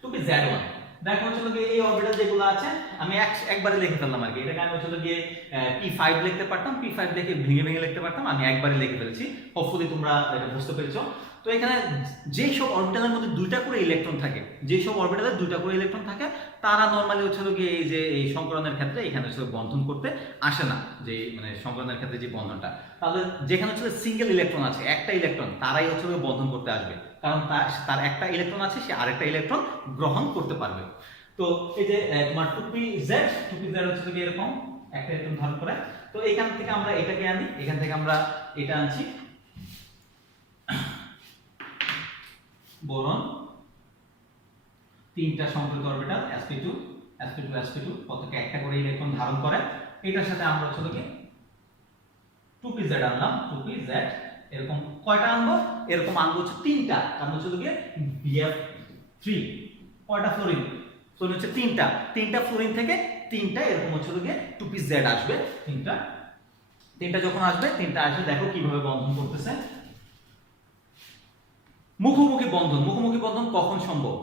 2p z1। দেখো হচ্ছে গিয়ে এই অরবিটাল যেগুলো আছে আমি একবারে লিখে ফেললাম আর কি। এটাকে আমি হচ্ছে গিয়ে p5 লিখতে পারতাম, p5 লিখে ভেঙে ভেঙে লিখতে পারতাম, আমি একবারে লিখে ফেলেছি। হোপফুলি তোমরা এটা বুঝতে পেরেছো। তো এখানে যে সব অরবিটালের মধ্যে দুইটা করে ইলেকট্রন থাকে, যে সব অরবিটালে দুইটা করে ইলেকট্রন থাকে, তারা নরমালি হচ্ছে গিয়ে এই যে এই সংকরণের ক্ষেত্রে এখানে হচ্ছে বন্ধন করতে আসে না, যে মানে সংকরণের ক্ষেত্রে যে বন্ধনটা, তাহলে যেখানে হচ্ছে সিঙ্গেল ইলেকট্রন আছে, একটা ইলেকট্রন, তারাই হচ্ছে বন্ধন করতে আসবে, কারণ তার একটা ইলেকট্রন আছে, সে আরেকটা ইলেকট্রন গ্রহণ করতে পারবে। তো এই যে তোমার 2pz হচ্ছে গিয়ে এরকম একটা ইলেকট্রন ধারণ করে। তো এখান থেকে আমরা এটাকে আনি, এখান থেকে আমরা এটা আনছি, বোরন তিনটা সংকলিত অরবিটাল sp2 sp2 sp2 প্রত্যেকটা একটা করে ইলেকট্রন ধারণ করে। এটার সাথে আমরা হচ্ছে কি 2pz আনলাম, 2pz এরকম কয়টা আনবো, এরকম আনবো হচ্ছে তিনটা, কারণ হচ্ছে কি BF3 কয়টা ফ্লোরিন, ফ্লোরিন হচ্ছে তিনটা ফ্লোরিন থেকে তিনটা এরকম হচ্ছে কি 2pz আসবে। তিনটা যখন আসবে, তিনটা আসবে, দেখো কিভাবে বন্ধন করতেছে। মুখোমুখি বন্ধন কখন সম্ভব?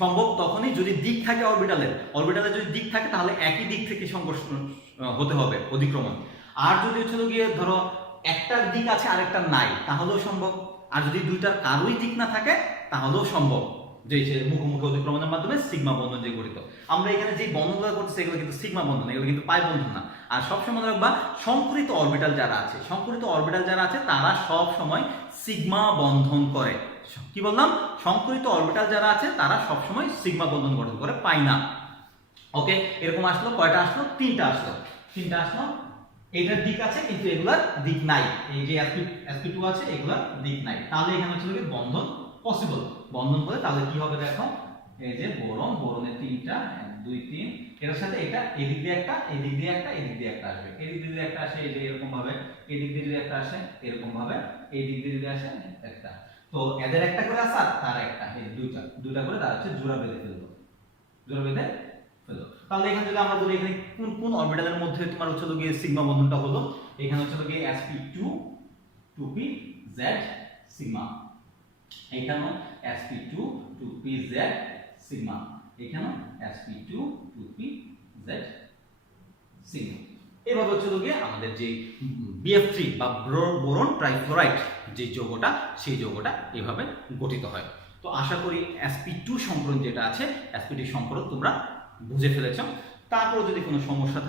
সম্ভব তখনই যদি দিক থাকে অরবিটালের যদি দিক থাকে, তাহলে একই দিক থেকে সংঘর্ষ হতে হবে, অধিক্রমণ। আর যদি হচ্ছে গিয়ে ধরো একটার দিক আছে আরেকটা নাই, তাহলেও সম্ভব। আর যদি দুইটার কারোই দিক না থাকে, তাহলেও সম্ভব, যে মুখোমুখি অধিক্রমণের মাধ্যমে সিগমা বন্ধন যে গঠিত। আমরা এখানে যে বন্ধনগুলো করতেছি এগুলো কিন্তু সিগমা বন্ধন, এগুলো কিন্তু পাই বন্ধন না। আর সবসময় মনে রাখবা, সংকরিত অরবিটাল যারা আছে তারা সব সময় সিগমা বন্ধন করে। কি বললাম? সংকরিত অরবিটাল যারা আছে তারা সব সময় সিগমা বন্ধন গঠন করে, পাই না। ওকে, এরকম আসলো, কয়টা আসলো? তিনটা আসলো। এটার দিক আছে কিন্তু এগুলার দিক নাই, এই যে sp2 আছে এগুলার দিক নাই, তাহলে এখানে হচ্ছে কি বন্ধন পসিবল। বন্ধন করে তাহলে কি হবে দেখো, এই যে বোরনের তিনটা 1 2 3, এর সাথে এটা এদিক দিয়ে একটা, এদিক দিয়ে একটা, এদিক দিয়ে একটা আসবে, এদিক দিয়ে যদি একটা আসে এই যে এরকম ভাবে, এদিক দিয়ে যদি একটা আসে এরকম ভাবে, এই দিক দিয়ে যদি আসে একটা, তো এদের একটা করে আসা, তার একটা, এই দুইটা করে তার হচ্ছে জোড়া বেঁধে ফেলবো। তাহলে এখানে যদি আমরা বলি এখানে কোন অরবিটালের মধ্যে তোমার হচ্ছে গিয়ে সিগমা বন্ধনটা হলো, এখানে হচ্ছে গিয়ে sp2 2pz সিগমা, এখানে sp2 2pz সিগমা, এখানে sp2 2pz সিগমা। এভাবে হচ্ছে গিয়ে আমাদের যে BF3 বা বোরন ট্রাইফ্লোরাইড যে যৌগটা, সেই যৌগটা এভাবে গঠিত হয়। তো আশা করি sp2 সংকরণ যেটা আছে, sp2 সংকরণ তোমরা বুঝে ফেলেছ। তারপর যদি কোনো সমস্যা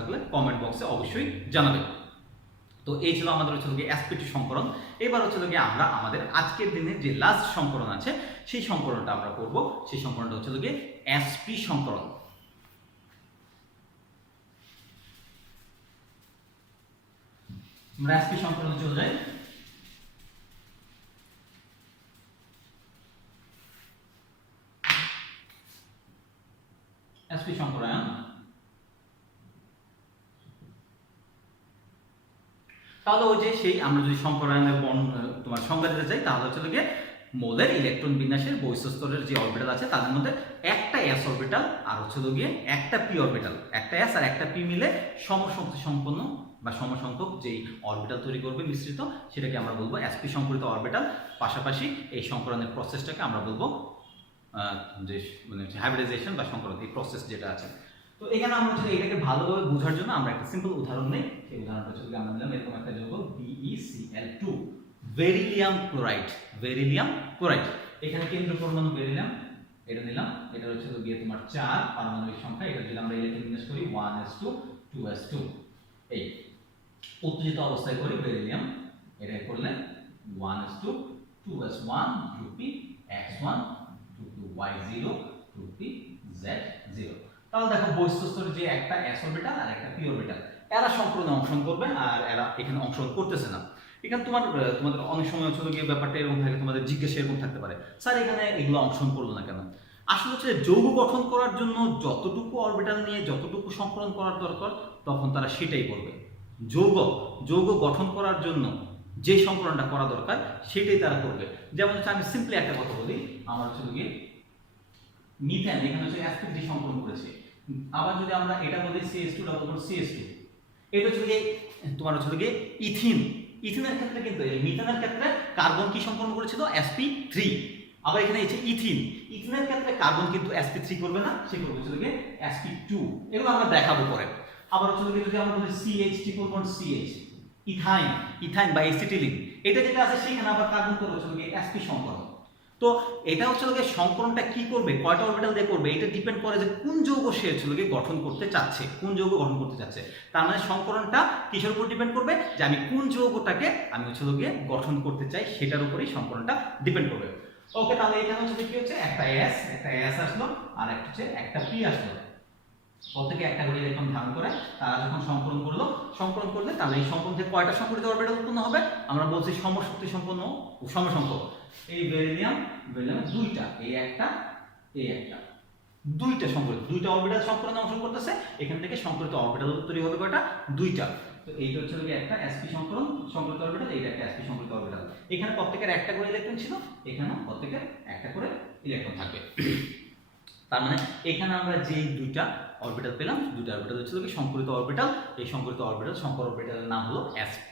থাকলে কমেন্ট বক্সে অবশ্যই জানাবে। তো এই ছিল আমাদের হচ্ছে গিয়ে sp2 সংকরণ। এবার হচ্ছে গিয়ে আমরা আমাদের আজকের দিনের যে লাস্ট সংকরণ আছে, সেই সংকরণটা আমরা করব। সেই সংকরণটা হচ্ছে গিয়ে sp সংকরণ। আমরা sp সংকরণে চলে যাই। sp সংকরায়ন, তাহলে ওই যে সেই আমরা যদি সংকরায়নের তোমার সংজ্ঞা দিতে চাই, তাহলে হচ্ছে গিয়ে মৌলের ইলেকট্রন বিন্যাসের বহিঃস্তরের যে অরবিটাল আছে তাদের মধ্যে একটা s অরবিটাল আর হচ্ছে গিয়ে একটা p অরবিটাল, একটা s আর একটা p মিলে সমশক্তি সম্পন্ন বা সমসংখ্যক যেই অরবিটাল তৈরি করবে মিশ্রিত, সেটাকে আমরা বলবো sp সংকরিত অরবিটাল। পাশাপাশি এই সংকরণের প্রসেসটাকে আমরা বলবো যে মানে হাইব্রিডাইজেশন বা সংকরণ এই প্রসেস যেটা আছে। তো এখানে আমরা হচ্ছে এটাকে ভালোভাবে বোঝার জন্য আমরা একটা সিম্পল উদাহরণ নেই। সেই উদাহরণটা হচ্ছে আমরা নিলাম এরকম একটা যৌগ BeCl2 beryllium chloride. Beryllium chloride এখানে কেন্দ্র পরমাণু বেরিলিয়াম এটা নিলাম, এটা হচ্ছে গিয়ে তোমার 4 পারমাণবিক সংখ্যা। এটা যদি আমরা ইলেকট্রন বিন্যাস করি 1s2 2s2 এই উত্তেজিত অবস্থায় করি বেরিলিয়াম, এটা করলে 1s2 2s1 2p x1 2p y0 2p z0। তাহলে দেখো বহিস্থ স্তরে যে একটা s অরবিটাল আর একটা p অরবিটাল এরা সংক্রমণে অংশগ্রহণ করবে আর এরা এখানে অংশগ্রহণ করতেছে না। এখানে তোমাদের অনেক সময় হচ্ছে গিয়ে ব্যাপারটা এরকম থাকে, তোমাদের জিজ্ঞাসা এরকম থাকতে পারে, স্যার এখানে এগুলো অংশগ্রহণ করলো না কেন? আসলে হচ্ছে যৌগ গঠন করার জন্য যতটুকু অরবিটাল নিয়ে যতটুকু সংকলন করার দরকার তখন তারা সেটাই করবে। যৌগ গঠন করার জন্য যে সংকলনটা করা দরকার সেটাই তারা করবে। যেমন হচ্ছে আমি সিম্পলি একটা কথা বলি, আমার হচ্ছে গিয়ে মিথেন এখানে হচ্ছে sp3 সংকলন করেছে। আবার যদি আমরা এটা বলি CH2 CH2 এটা হচ্ছে গিয়ে তোমার হচ্ছে গিয়ে ইথিন। ইথিনের ক্ষেত্রে কিন্তু এই মিথেনের ক্ষেত্রে কার্বন কি সংকলন করেছিল sp3। আবার এখানে আছে ইথিনের ক্ষেত্রে কার্বন কিন্তু sp3 করবে না, সে করবে হচ্ছে গিয়ে sp2। এগুলো আমরা দেখাবো পরে। আবার হচ্ছে গিয়ে যদি আমরা বলি CH triple bond CH ethyne বা এসিটিলিন এটা যেটা আছে সেখানে আবার কার্বন করে হচ্ছে গিয়ে sp সংকলন। তো এটা হচ্ছে গিয়ে সংকলনটা কি করবে, কয়টা অরবিটাল দিয়ে করবে, এটা ডিপেন্ড করে যে কোন যৌগ সে হচ্ছে গিয়ে গঠন করতে চাচ্ছে, কোন যৌগ গঠন করতে চাচ্ছে। তার মানে সংকলনটা কিসের উপর ডিপেন্ড করবে, যে আমি কোন যৌগটাকে আমি হচ্ছে গিয়ে গঠন করতে চাই সেটার উপরেই সংকলনটা ডিপেন্ড করবে। ওকে, তাহলে এখানে হচ্ছে কি হচ্ছে একটা S আসলো আর একটা হচ্ছে একটা P আসলো। প্রত্যেকে একটা করে ইলেকট্রন ধারণ করে তারা যখন সংকলন করলে তাহলে এই সংকলন থেকে কয়টা সংকরিত অরবিটাল উৎপন্ন হবে? আমরা বলছি সমশক্তি সম্পন্ন ও সমসংখ্যক। এই বেরিলিয়াম দুইটা, এই একটা দুইটা সংকরিত, দুইটা অরবিটাল সংকলনে অংশ করতেছে। এখান থেকে সংকরিত অরবিটাল তৈরি হবে কয়টা? দুইটা। তো এইটা হচ্ছে একটা sp সংকরিত অরবিটাল, এইটা একটা sp সংকরিত অরবিটাল। এখানে প্রত্যেকের একটা করে ইলেকট্রন ছিল, এখানেও প্রত্যেকের একটা করে ইলেকট্রন থাকবে। তার মানে এখানে আমরা যে দুইটা অরবিটাল পেলাম, দুইটা অরবিটাল হচ্ছে কি সংকরিত অরবিটাল। এই সংকরিত অরবিটাল সংকর অরবিটালের নাম হলো sp।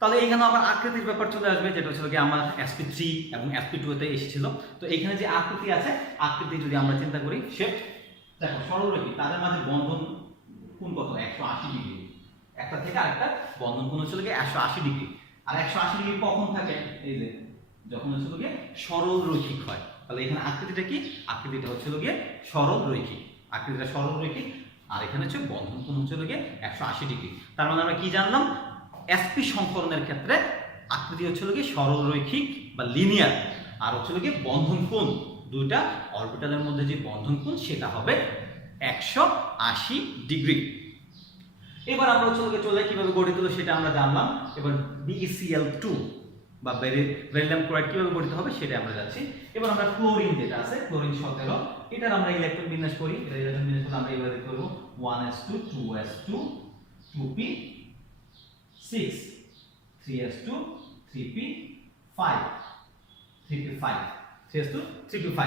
তাহলে এখানে আবার আকৃতির ব্যাপার চলে আসবে, যেটা হচ্ছে কি আমার sp3 এবং sp2 তে এসেছিল। তো এখানে যে আকৃতি আছে, আকৃতি যদি আমরা চিন্তা করি শেপ, দেখো সরলরেখা তাদের মাঝে বন্ধন কোণ কত? 180 ডিগ্রি। একটা থেকে আরেকটা বন্ধন কোণ হচ্ছে কি 180 ডিগ্রি। আর 180 ডিগ্রি কখন থাকে? এই যে যখন হচ্ছে কি সরল রৈখিক হয়। তাহলে এখানে আকৃতিটা কি? আকৃতিটা হচ্ছে গিয়ে সরল রৈখিক, আকৃতিটা সরল রৈখিক। আর এখানে হচ্ছে বন্ধন কোণ হচ্ছে গিয়ে 180 ডিগ্রি। তার মানে আমরা কি জানলাম? sp সংকলনের ক্ষেত্রে আকৃতি হচ্ছে গিয়ে সরল রৈখিক বা লিনিয়ার, আর হচ্ছে গিয়ে বন্ধন কোণ দুইটা অরবিটালের মধ্যে যে বন্ধন কোণ সেটা হবে 180 ডিগ্রি। এবার আমরা হচ্ছে চলে কিভাবে গঠিত হলো সেটা আমরা জানলাম। এবার BeCl2 বা বেরিলিয়াম ক্লোরাইড কিভাবে গঠিত হবে সেটা আমরা যাচ্ছি। এবার আমরা ক্লোরিন যেটা আছে, ক্লোরিন 17, এটার আমরা ইলেকট্রন বিন্যাস করি। এটা ইলেকট্রন বিন্যাস করলে আমরা এইভাবে করব 1s2 2s2 2p 6 3s2 3p 5 3p5 3s2 3p5।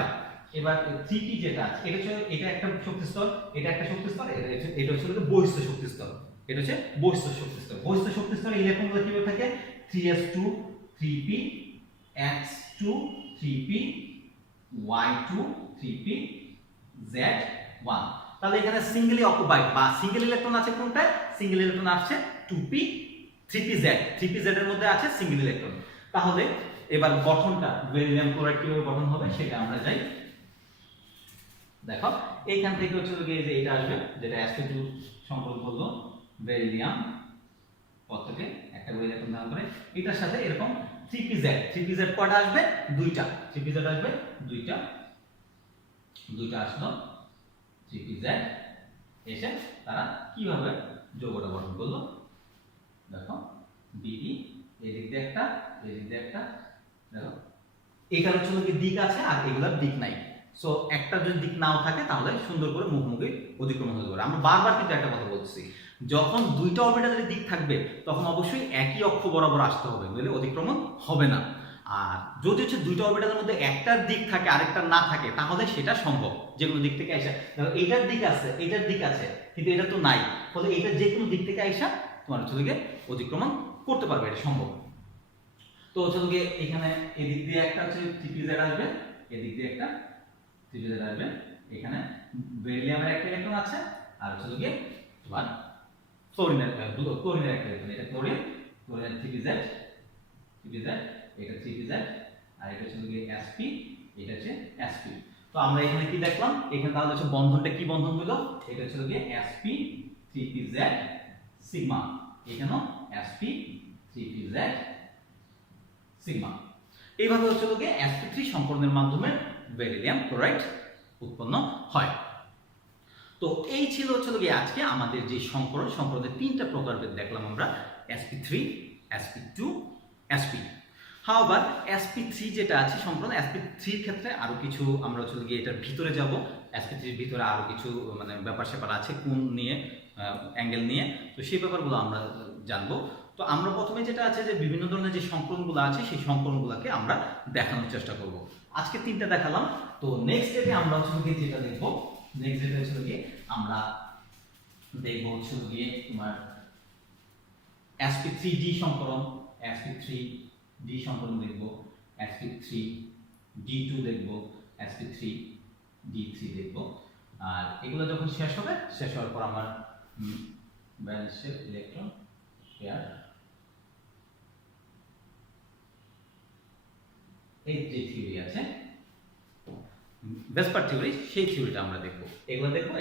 এবার 3p যেটা আছে এটা একটা শক্তি স্তর, এটা একটা শক্তি স্তর, এটা হচ্ছে বহিস্থ শক্তি স্তর। এটা হচ্ছে বহিস্থ শক্তি স্তর। বহিস্থ শক্তি স্তরে ইলেকট্রনগুলো কিভাবে থাকে? 3s2 3p x2 3p y2 3p z1। তাহলে এখানে সিঙ্গেলি অকুপাইড বা সিঙ্গেল ইলেকট্রন আছে কোনটায়? সিঙ্গেল ইলেকট্রন আছে 2p 3pz। 3pz এর মধ্যে আছে সিঙ্গেল ইলেকট্রন। তাহলে এবার গঠনটা বেরিলিয়াম ক্লোরাইড কিভাবে গঠন হবে সেটা আমরা যাই। দেখো এইখান থেকে হচ্ছে যে এটা আসবে, যেটা sp2 সংকলন করলো বেরিলিয়াম প্রত্যেকে একটা করে ইলেকট্রন ধারণ করে। এটার সাথে এরকম 3pz কয়টা আসবে? দুইটা। 3pz আসবে দুইটা আসলো 3pz এসে তারা কিভাবে যৌগটা গঠন করলো। দেখো Be এদিক দিয়ে একটা এদিক দিয়ে একটা, দেখো এখানে হচ্ছে কি দিক আছে আর এগুলার দিক নাই। সো একটা যদি দিক নাও থাকে তাহলে সুন্দর করে মুখোমুখি অতিক্রমণ হতে পারে। আমরা বারবার কিন্তু একটা কথা বলছি, যখন দুইটা অরবিটালের দিক থাকবে তখন অবশ্যই একই অক্ষ বরাবর আসতে হবে, নইলে অতিক্রমণ হবে না। আর যদি হচ্ছে দুইটা অরবিটালের মধ্যে একটার দিক থাকে আরেকটা না থাকে তাহলে সেটা সম্ভব, যে কোনো দিক থেকে আইসা। দেখো এইটার দিক আছে এইটার দিক আছে কিন্তু এটা তো নাই, ফলে এটা যে কোনো দিক থেকে আইসা তোমার হচ্ছে গিয়ে অতিক্রমণ করতে পারবে, এটা সম্ভব। তো হচ্ছে গিয়ে এখানে এদিক দিয়ে একটা হচ্ছে 3pz আসবে এদিক দিয়ে একটা ত্রিভুজে আসবে, এখানে বেরিলিয়ামের একটা ইলেকট্রন আছে আর হচ্ছে গিয়ে তোমার ক্লোরিনের একটা ইলেকট্রন, এটা ক্লোরিনের 3pz, এটা 3pz, আর এটা হচ্ছে গিয়ে sp, এটা হচ্ছে sp। তো আমরা এখানে কি দেখলাম, এখানে তাহলে হচ্ছে বন্ধনটা কি বন্ধন হলো, এটা হচ্ছে গিয়ে sp 3pz সিগমা, এখানেও sp 3pz সিগমা। এইভাবে হচ্ছে গিয়ে sp3 সংকরণের মাধ্যমে বেরিলিয়াম ক্লোরাইড উৎপন্ন হয়। তো এই ছিল হচ্ছে গিয়ে আজকে আমাদের যে সংকরণের তিনটা প্রকারভেদ দেখলাম আমরা, sp3, sp2, sp। হাওয়ার sp3 যেটা আছে সংকরণ, sp3 এর ক্ষেত্রে আরো কিছু আমরা হচ্ছে গিয়ে এটার ভিতরে যাব, sp3 এর ভিতরে আরো কিছু মানে ব্যাপার স্যাপার আছে কোণ নিয়ে, অ্যাঙ্গেল নিয়ে, তো সেই ব্যাপারগুলো আমরা জানবো। তো আমরা প্রথমে যেটা আছে যে বিভিন্ন ধরনের যে সংকরণগুলো আছে সেই সংকরণগুলোকে আমরা দেখানোর চেষ্টা করব। আজকে তিনটা দেখালাম, তো নেক্সট ডেতে আমরা হচ্ছে গিয়ে যেটা দেখব, নেক্সট ডেতে হচ্ছে গিয়ে আমরা দেখব হচ্ছে গিয়ে তোমার sp3d সংকরণ, sp3d সংকরণ দেখব, sp3d2 দেখব, sp3d3 দেখব। আর এগুলো যখন শেষ হবে, শেষ হওয়ার পর আমার ব্যালেন্সের ইলেকট্রন পেয়ার এই যে থিওরি আছে ভেসপার থিওরি, সেই থিওরিটা আমরা দেখব।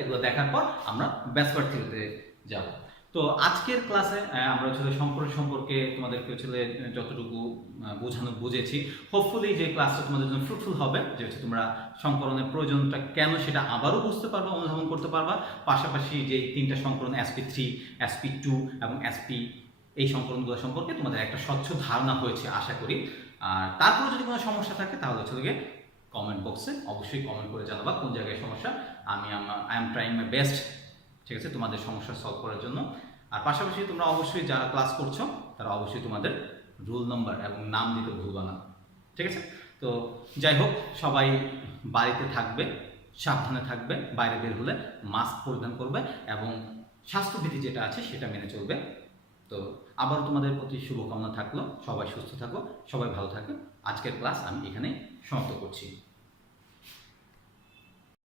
এগুলো দেখার পর আমরা ভেসপার থিওরিতে যাব। তো আজকের ক্লাসে আমরা হচ্ছে সংকরণ সম্পর্কে তোমাদেরকে হচ্ছে যতটুকু বোঝানো বুঝেছি, হোপফুলি যে ক্লাসটা তোমাদের জন্য ফ্রুটফুল হবে, যে হচ্ছে তোমরা সংকরণের প্রয়োজনটা কেন সেটা আবারও বুঝতে পারবা, অনুধাবন করতে পারবা। পাশাপাশি যে তিনটা সংকরণ sp3, sp2 এবং sp, এই সংকরণগুলো সম্পর্কে তোমাদের একটা স্বচ্ছ ধারণা হয়েছে আশা করি। আর তারপরে যদি কোনো সমস্যা থাকে তাহলে হচ্ছে কমেন্ট বক্সে অবশ্যই কমেন্ট করে জানাবা কোন জায়গায় সমস্যা। I am trying my best, ঠিক আছে, তোমাদের সমস্যা সলভ করার জন্য। আর পাশাপাশি তোমরা অবশ্যই যারা ক্লাস করছো তারা অবশ্যই তোমাদের রোল নাম্বার এবং নাম দিতে ভুলবা না, ঠিক আছে। তো যাই হোক, সবাই বাড়িতে থাকবে, সাবধানে থাকবে, বাইরে বের হলে মাস্ক পরিধান করবে এবং স্বাস্থ্যবিধি যেটা আছে সেটা মেনে চলবে। তো আবারও তোমাদের প্রতি শুভকামনা থাকলো, সবাই সুস্থ থাকো, সবাই ভালো থাকো। আজকের ক্লাস আমি এখানেই সমাপ্ত করছি।